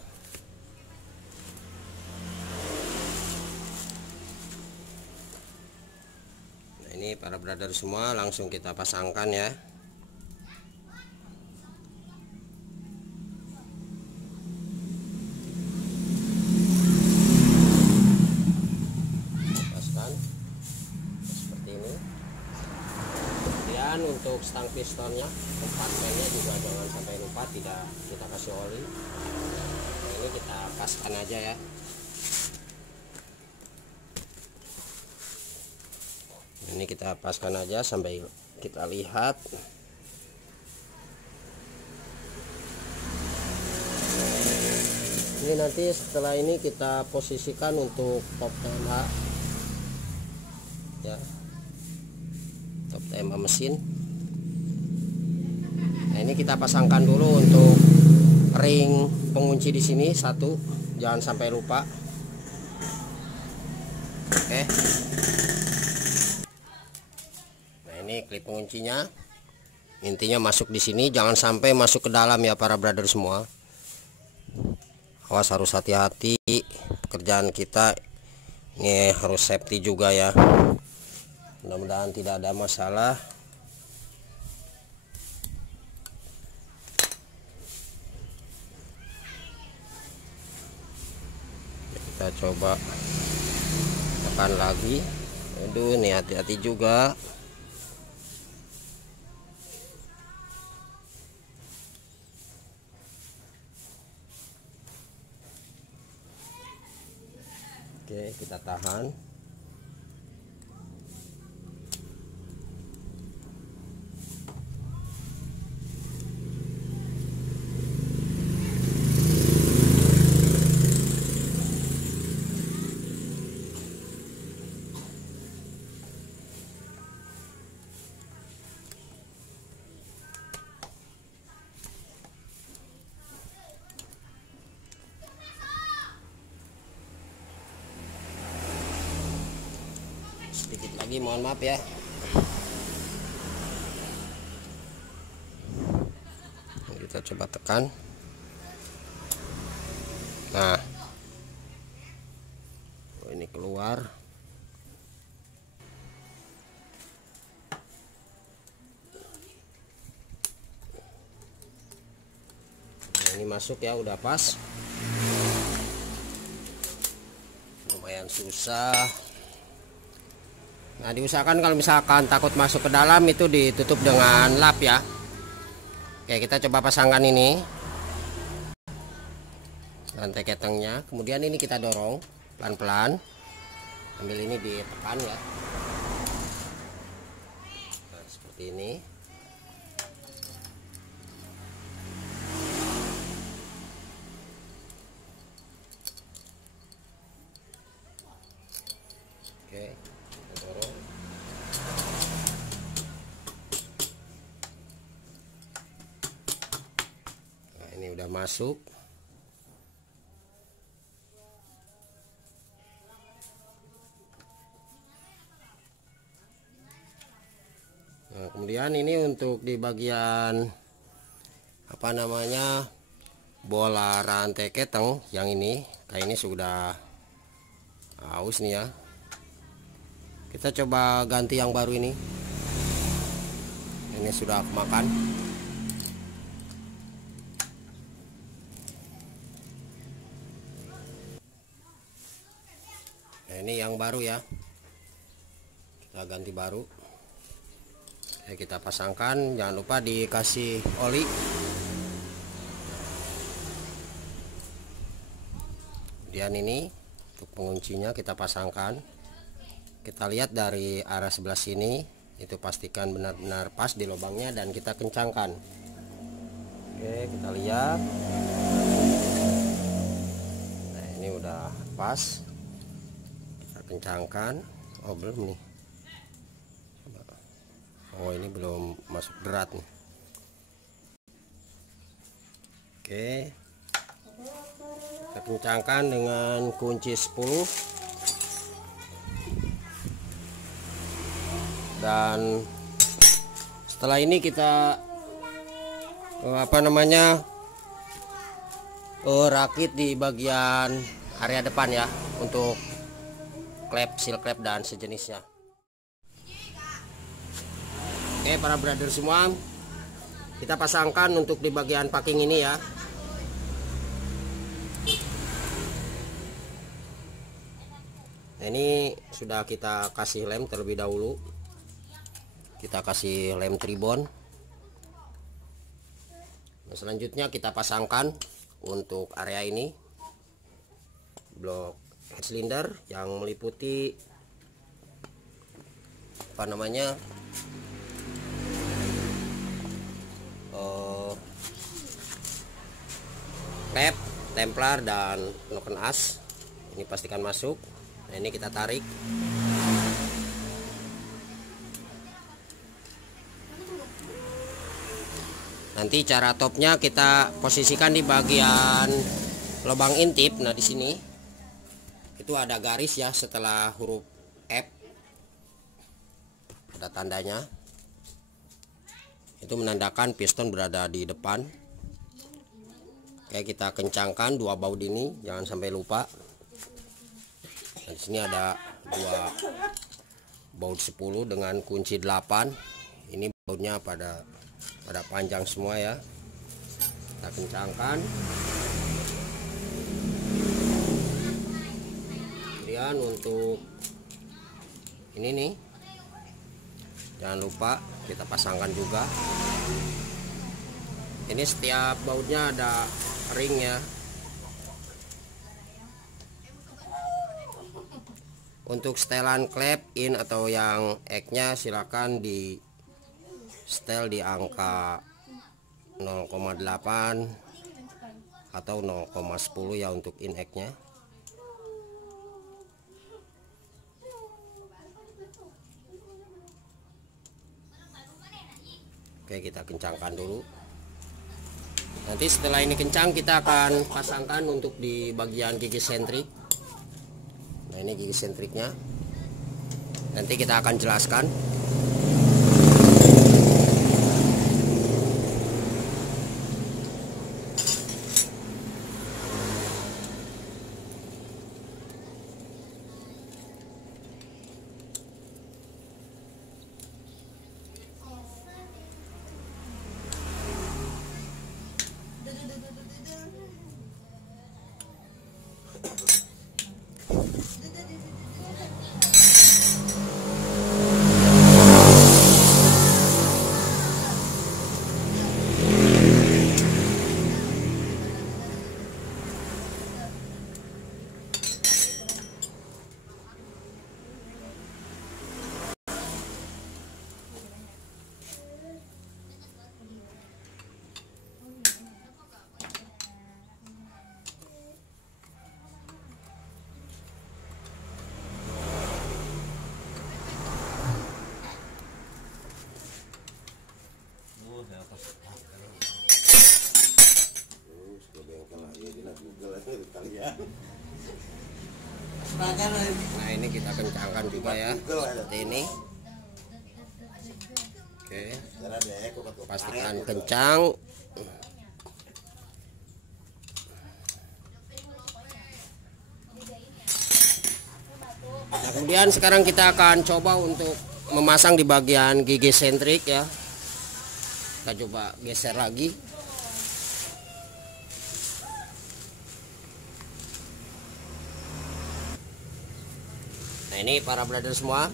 Nah, ini para brother semua langsung kita pasangkan ya. Untuk stang pistonnya, kompartmennya juga jangan sampai lupa, tidak kita kasih oli. Nah, ini kita paskan aja ya. Ini kita paskan aja sampai kita lihat. Ini nanti setelah ini kita posisikan untuk top TMH ya, top TMH mesin. Nah, ini kita pasangkan dulu untuk ring pengunci di sini satu, jangan sampai lupa. Oke. Nah, ini klip penguncinya. Intinya masuk di sini, jangan sampai masuk ke dalam ya para brother semua. Awas, harus hati-hati. Pekerjaan kita ini harus safety juga ya. Mudah-mudahan tidak ada masalah. Kita coba tekan lagi. Aduh, nih hati-hati juga. Oke, kita tahan. Sedikit lagi, mohon maaf ya. Kita coba tekan. Nah, ini keluar. Nah, ini masuk ya, udah pas. Lumayan susah. Nah, diusahakan kalau misalkan takut masuk ke dalam itu ditutup dengan lap ya. Oke, kita coba pasangkan ini rantai ketengnya. Kemudian ini kita dorong pelan-pelan, ambil ini ditekan ya. Nah, seperti ini. Oke, kita dorong. Nah, ini udah masuk. Nah, kemudian ini untuk di bagian apa namanya, bola rantai keteng yang ini, kayak ini sudah aus nih ya. Kita coba ganti yang baru ini. Ini sudah kemakan. Nah, ini yang baru ya. Kita ganti baru. Kita pasangkan, jangan lupa dikasih oli. Kemudian ini untuk penguncinya kita pasangkan. Kita lihat dari arah sebelah sini, itu pastikan benar-benar pas di lubangnya dan kita kencangkan. Oke, kita lihat. Nah, ini udah pas. Kita kencangkan. Oh, belum nih. ini belum masuk berat nih. Oke, kita kencangkan dengan kunci 10 dan setelah ini kita rakit di bagian area depan ya, untuk klep, seal klep dan sejenisnya. Oke para brother semua, kita pasangkan untuk di bagian packing ini ya. Nah, ini sudah kita kasih lem terlebih dahulu. Kita kasih lem tribon. Nah, selanjutnya kita pasangkan untuk area ini blok head cylinder yang meliputi klep, templar dan noken as. Ini pastikan masuk. Nah, ini kita tarik. Nanti cara topnya kita posisikan di bagian lubang intip. Nah, di sini itu ada garis ya, setelah huruf F ada tandanya. Itu menandakan piston berada di depan. Oke, kita kencangkan dua baut ini, jangan sampai lupa. Nah, di sini ada dua baut 10 dengan kunci 8. Ini bautnya pada panjang semua ya. Kita kencangkan. Kemudian untuk ini nih, jangan lupa kita pasangkan juga. Ini setiap bautnya ada ring ya. Untuk setelan klep in atau yang X-nya silakan di setel di angka 0,8 atau 0,10 ya untuk in X-nya. Oke, kita kencangkan dulu. Nanti setelah ini kencang, kita akan pasangkan untuk di bagian gigi sentrik. Nah, ini gigi sentriknya. Nanti kita akan jelaskan. Nah, ini kita kencangkan juga ya, seperti ini. Oke, pastikan kencang. Nah, kemudian sekarang kita akan coba untuk memasang di bagian gigi sentrik ya. Kita coba geser lagi. Nah, ini para brother semua,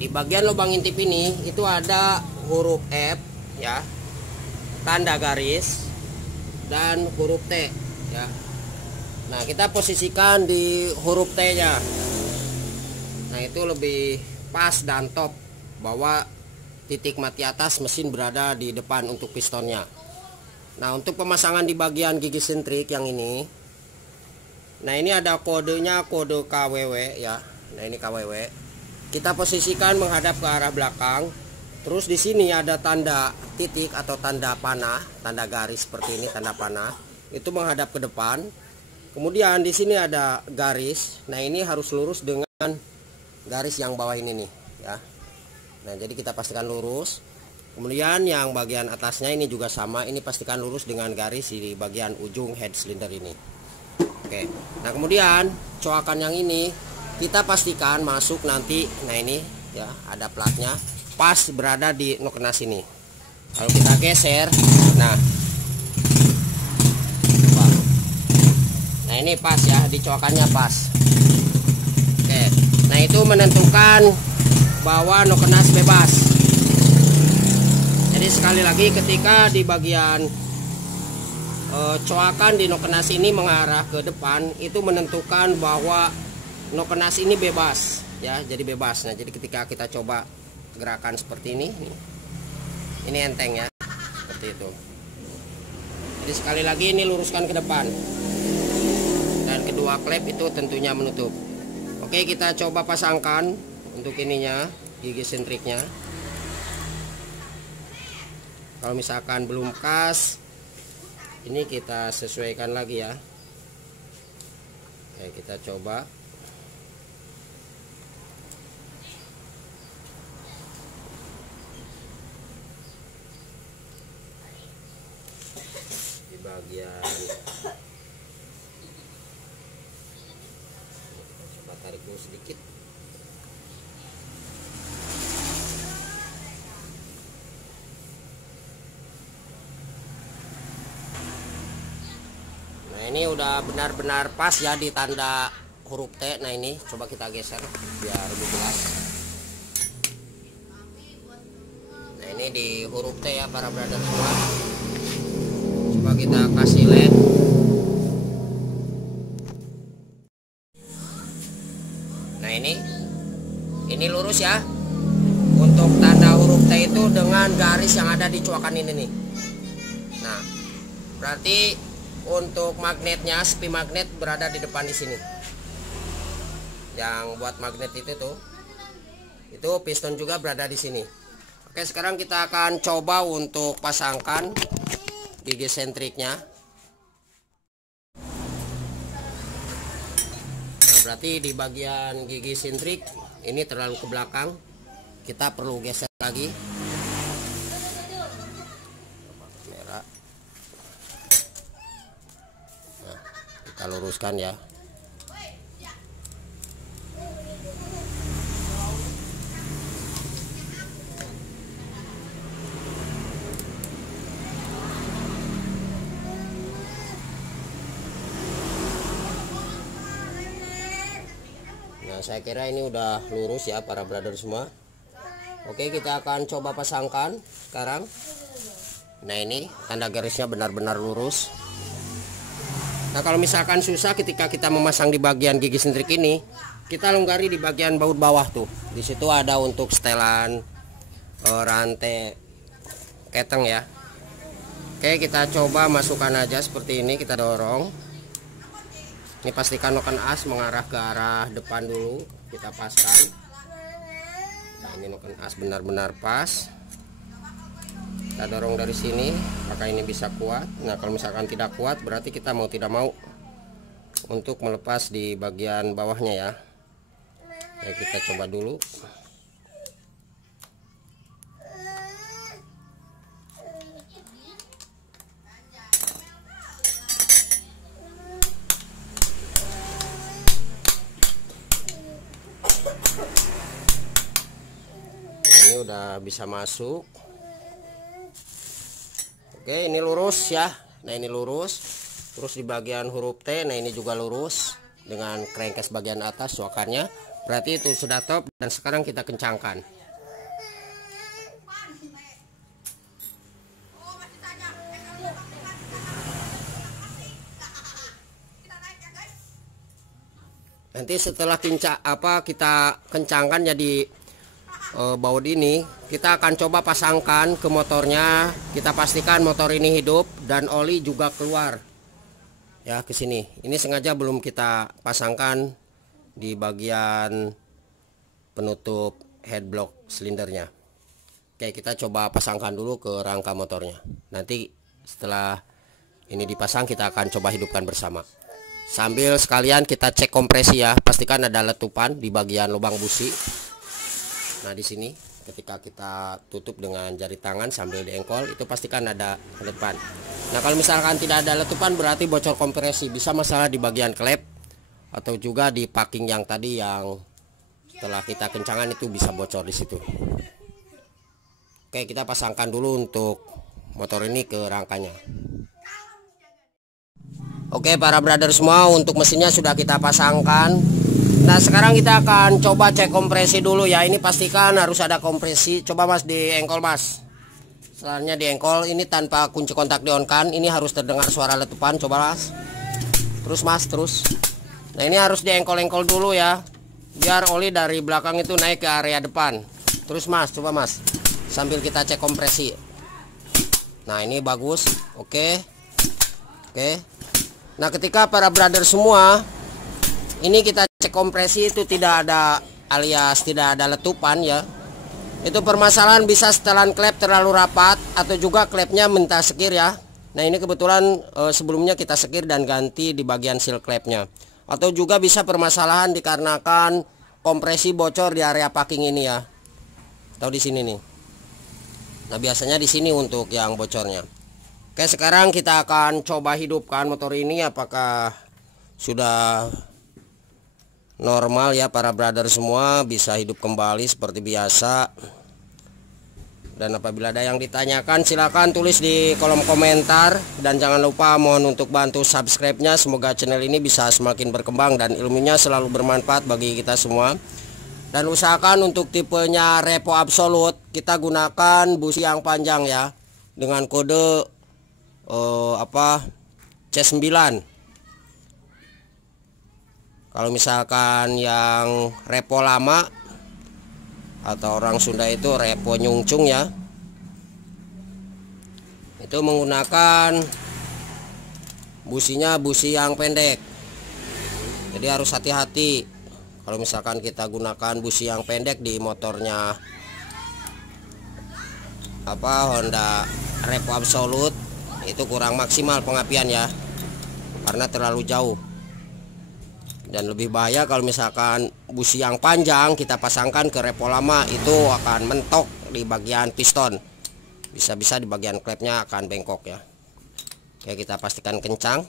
di bagian lubang intip ini itu ada huruf F ya, tanda garis, dan huruf T ya. Nah, kita posisikan di huruf T nya. Nah, itu lebih pas dan top, bahwa titik mati atas mesin berada di depan untuk pistonnya. Nah, untuk pemasangan di bagian gigi sentrik yang ini, nah ini ada kodenya, kode KWW ya. Nah, ini KWW. Kita posisikan menghadap ke arah belakang, Terus di sini ada tanda titik atau tanda panah, tanda garis seperti ini, tanda panah. Itu menghadap ke depan. Kemudian di sini ada garis. Nah, ini harus lurus dengan garis yang bawah ini nih, ya. Nah, jadi kita pastikan lurus. Kemudian yang bagian atasnya ini juga sama, ini pastikan lurus dengan garis di bagian ujung head cylinder ini. Oke. Nah, kemudian coakan yang ini kita pastikan masuk nanti. Nah, ini ya ada platnya. Pas berada di nokenas ini. Kalau kita geser, nah ini pas ya, di coakannya pas. Oke, nah itu menentukan bahwa nokenas bebas. Jadi sekali lagi, ketika di bagian coakan di nokenas ini mengarah ke depan, itu menentukan bahwa nokenas ini bebas ya, jadi bebas. Nah, jadi ketika kita coba gerakan seperti ini enteng ya, seperti itu. Jadi sekali lagi ini luruskan ke depan, dan kedua klep itu tentunya menutup. Oke, kita coba pasangkan untuk ininya, gigi sentriknya. Kalau misalkan belum pas, ini kita sesuaikan lagi ya. Oke, kita coba. Bagian coba tarik dulu sedikit. Nah, ini udah benar-benar pas ya di tanda huruf T. Nah, ini coba kita geser biar lebih jelas. Nah, ini di huruf T ya para brother semua. Coba kita kasih led. Nah, ini lurus ya. Untuk tanda huruf T itu dengan garis yang ada di coakan ini nih. Nah, berarti untuk magnetnya, spi magnet berada di depan di sini. Yang buat magnet itu tuh. Itu piston juga berada di sini. Oke, sekarang kita akan coba untuk pasangkan gigi sentriknya. Nah, berarti di bagian gigi sentrik ini terlalu ke belakang, kita perlu geser lagi. Merah. Nah, kita luruskan ya. Nah, saya kira ini udah lurus ya para brother semua. Oke, kita akan coba pasangkan sekarang. Nah, ini tanda garisnya benar-benar lurus. Nah, kalau misalkan susah ketika kita memasang di bagian gigi sentrik ini, kita longgari di bagian baut bawah tuh. Di situ ada untuk setelan rantai keteng ya. Oke, kita coba masukkan aja seperti ini, kita dorong. Ini pastikan noken as mengarah ke arah depan dulu, kita paskan. Nah, ini noken as benar-benar pas. Kita dorong dari sini, apakah ini bisa kuat? Nah, kalau misalkan tidak kuat, berarti kita mau tidak mau untuk melepas di bagian bawahnya ya. Oke, kita coba dulu. Ini udah bisa masuk. Oke, ini lurus ya. Nah, ini lurus. Terus di bagian huruf T, nah ini juga lurus dengan crankcase bagian atas coakannya. Berarti itu sudah top, dan sekarang kita kencangkan. Nanti setelah kita kencangkan jadi baut ini, kita akan coba pasangkan ke motornya. Kita pastikan motor ini hidup dan oli juga keluar ya ke sini. Ini sengaja belum kita pasangkan di bagian penutup head block silindernya. Oke, kita coba pasangkan dulu ke rangka motornya. Nanti setelah ini dipasang kita akan coba hidupkan bersama. Sambil sekalian kita cek kompresi ya. Pastikan ada letupan di bagian lubang busi. Nah, di sini ketika kita tutup dengan jari tangan sambil diengkol, itu pastikan ada letupan. Nah, kalau misalkan tidak ada letupan berarti bocor kompresi. Bisa masalah di bagian klep atau juga di packing yang tadi yang setelah kita kencangan itu bisa bocor di situ. Oke, kita pasangkan dulu untuk motor ini ke rangkanya. Oke, para brother semua, untuk mesinnya sudah kita pasangkan. Nah, sekarang kita akan coba cek kompresi dulu ya. Ini pastikan harus ada kompresi. Coba Mas diengkol Mas. Selanjutnya diengkol, ini tanpa kunci kontak di on kan. Ini harus terdengar suara letupan. Coba Mas. Terus Mas, terus. Nah, ini harus diengkol-engkol dulu ya, biar oli dari belakang itu naik ke area depan. Terus Mas, coba Mas, sambil kita cek kompresi. Nah, ini bagus. Oke. Nah, ketika para brother semua ini kita cek kompresi itu tidak ada, alias tidak ada letupan ya, itu permasalahan bisa setelan klep terlalu rapat atau juga klepnya minta sekir ya. Nah, ini kebetulan sebelumnya kita sekir dan ganti di bagian seal klepnya. Atau juga bisa permasalahan dikarenakan kompresi bocor di area packing ini ya, atau di sini nih. Nah, biasanya di sini untuk yang bocornya. Oke, sekarang kita akan coba hidupkan motor ini apakah sudah normal ya para brother semua, bisa hidup kembali seperti biasa. Dan apabila ada yang ditanyakan silakan tulis di kolom komentar, dan jangan lupa mohon untuk bantu subscribe-nya. Semoga channel ini bisa semakin berkembang dan ilmunya selalu bermanfaat bagi kita semua. Dan usahakan untuk tipenya repo absolut kita gunakan busi yang panjang ya, dengan kode C9. Kalau misalkan yang repo lama atau orang Sunda itu repo nyungcung ya, itu menggunakan businya busi yang pendek. Jadi harus hati-hati kalau misalkan kita gunakan busi yang pendek di motornya Honda repo absolut, itu kurang maksimal pengapian ya, karena terlalu jauh. Dan lebih bahaya kalau misalkan busi yang panjang kita pasangkan ke repo lama, itu akan mentok di bagian piston. Bisa-bisa di bagian klepnya akan bengkok ya. Oke, kita pastikan kencang.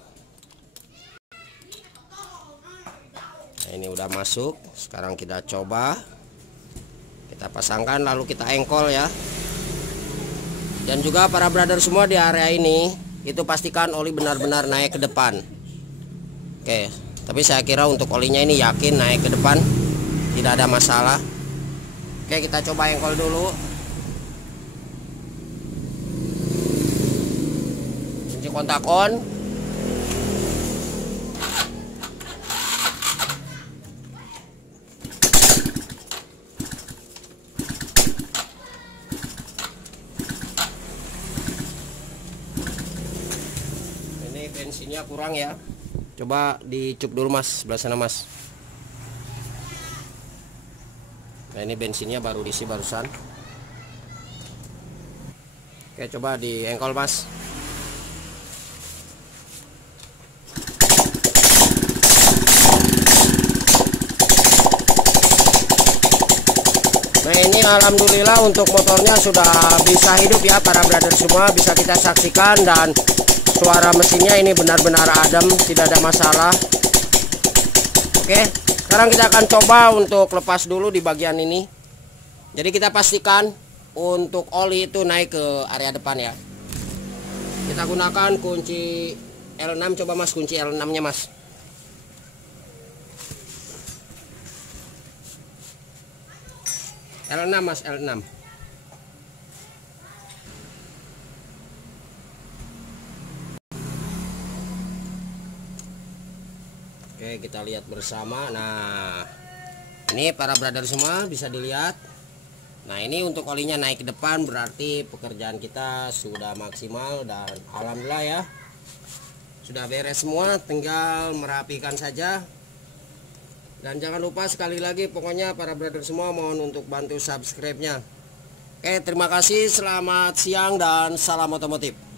Nah, ini udah masuk. Sekarang kita coba. Kita pasangkan lalu kita engkol ya. Dan juga para brother semua di area ini, itu pastikan oli benar-benar naik ke depan. Oke. Tapi saya kira untuk olinya ini yakin naik ke depan, tidak ada masalah. Oke, kita coba engkol dulu. Kunci kontak on. Ini bensinnya kurang ya. Coba dicup dulu Mas, sebelah sana Mas. Nah, ini bensinnya baru diisi barusan. Oke, coba diengkol Mas. Nah, ini alhamdulillah untuk motornya sudah bisa hidup ya para brother semua, bisa kita saksikan, dan suara mesinnya ini benar-benar adem, tidak ada masalah. Oke, sekarang kita akan coba untuk lepas dulu di bagian ini. Jadi kita pastikan untuk oli itu naik ke area depan ya. Kita gunakan kunci L6. Coba Mas, kunci L6 nya Mas. L6 Mas, L6. Oke, kita lihat bersama. Nah, ini para brother semua bisa dilihat. Nah, ini untuk olinya naik ke depan, berarti pekerjaan kita sudah maksimal dan alhamdulillah ya, sudah beres semua, tinggal merapikan saja. Dan jangan lupa sekali lagi, pokoknya para brother semua mohon untuk bantu subscribe-nya. Oke, terima kasih, selamat siang dan salam otomotif.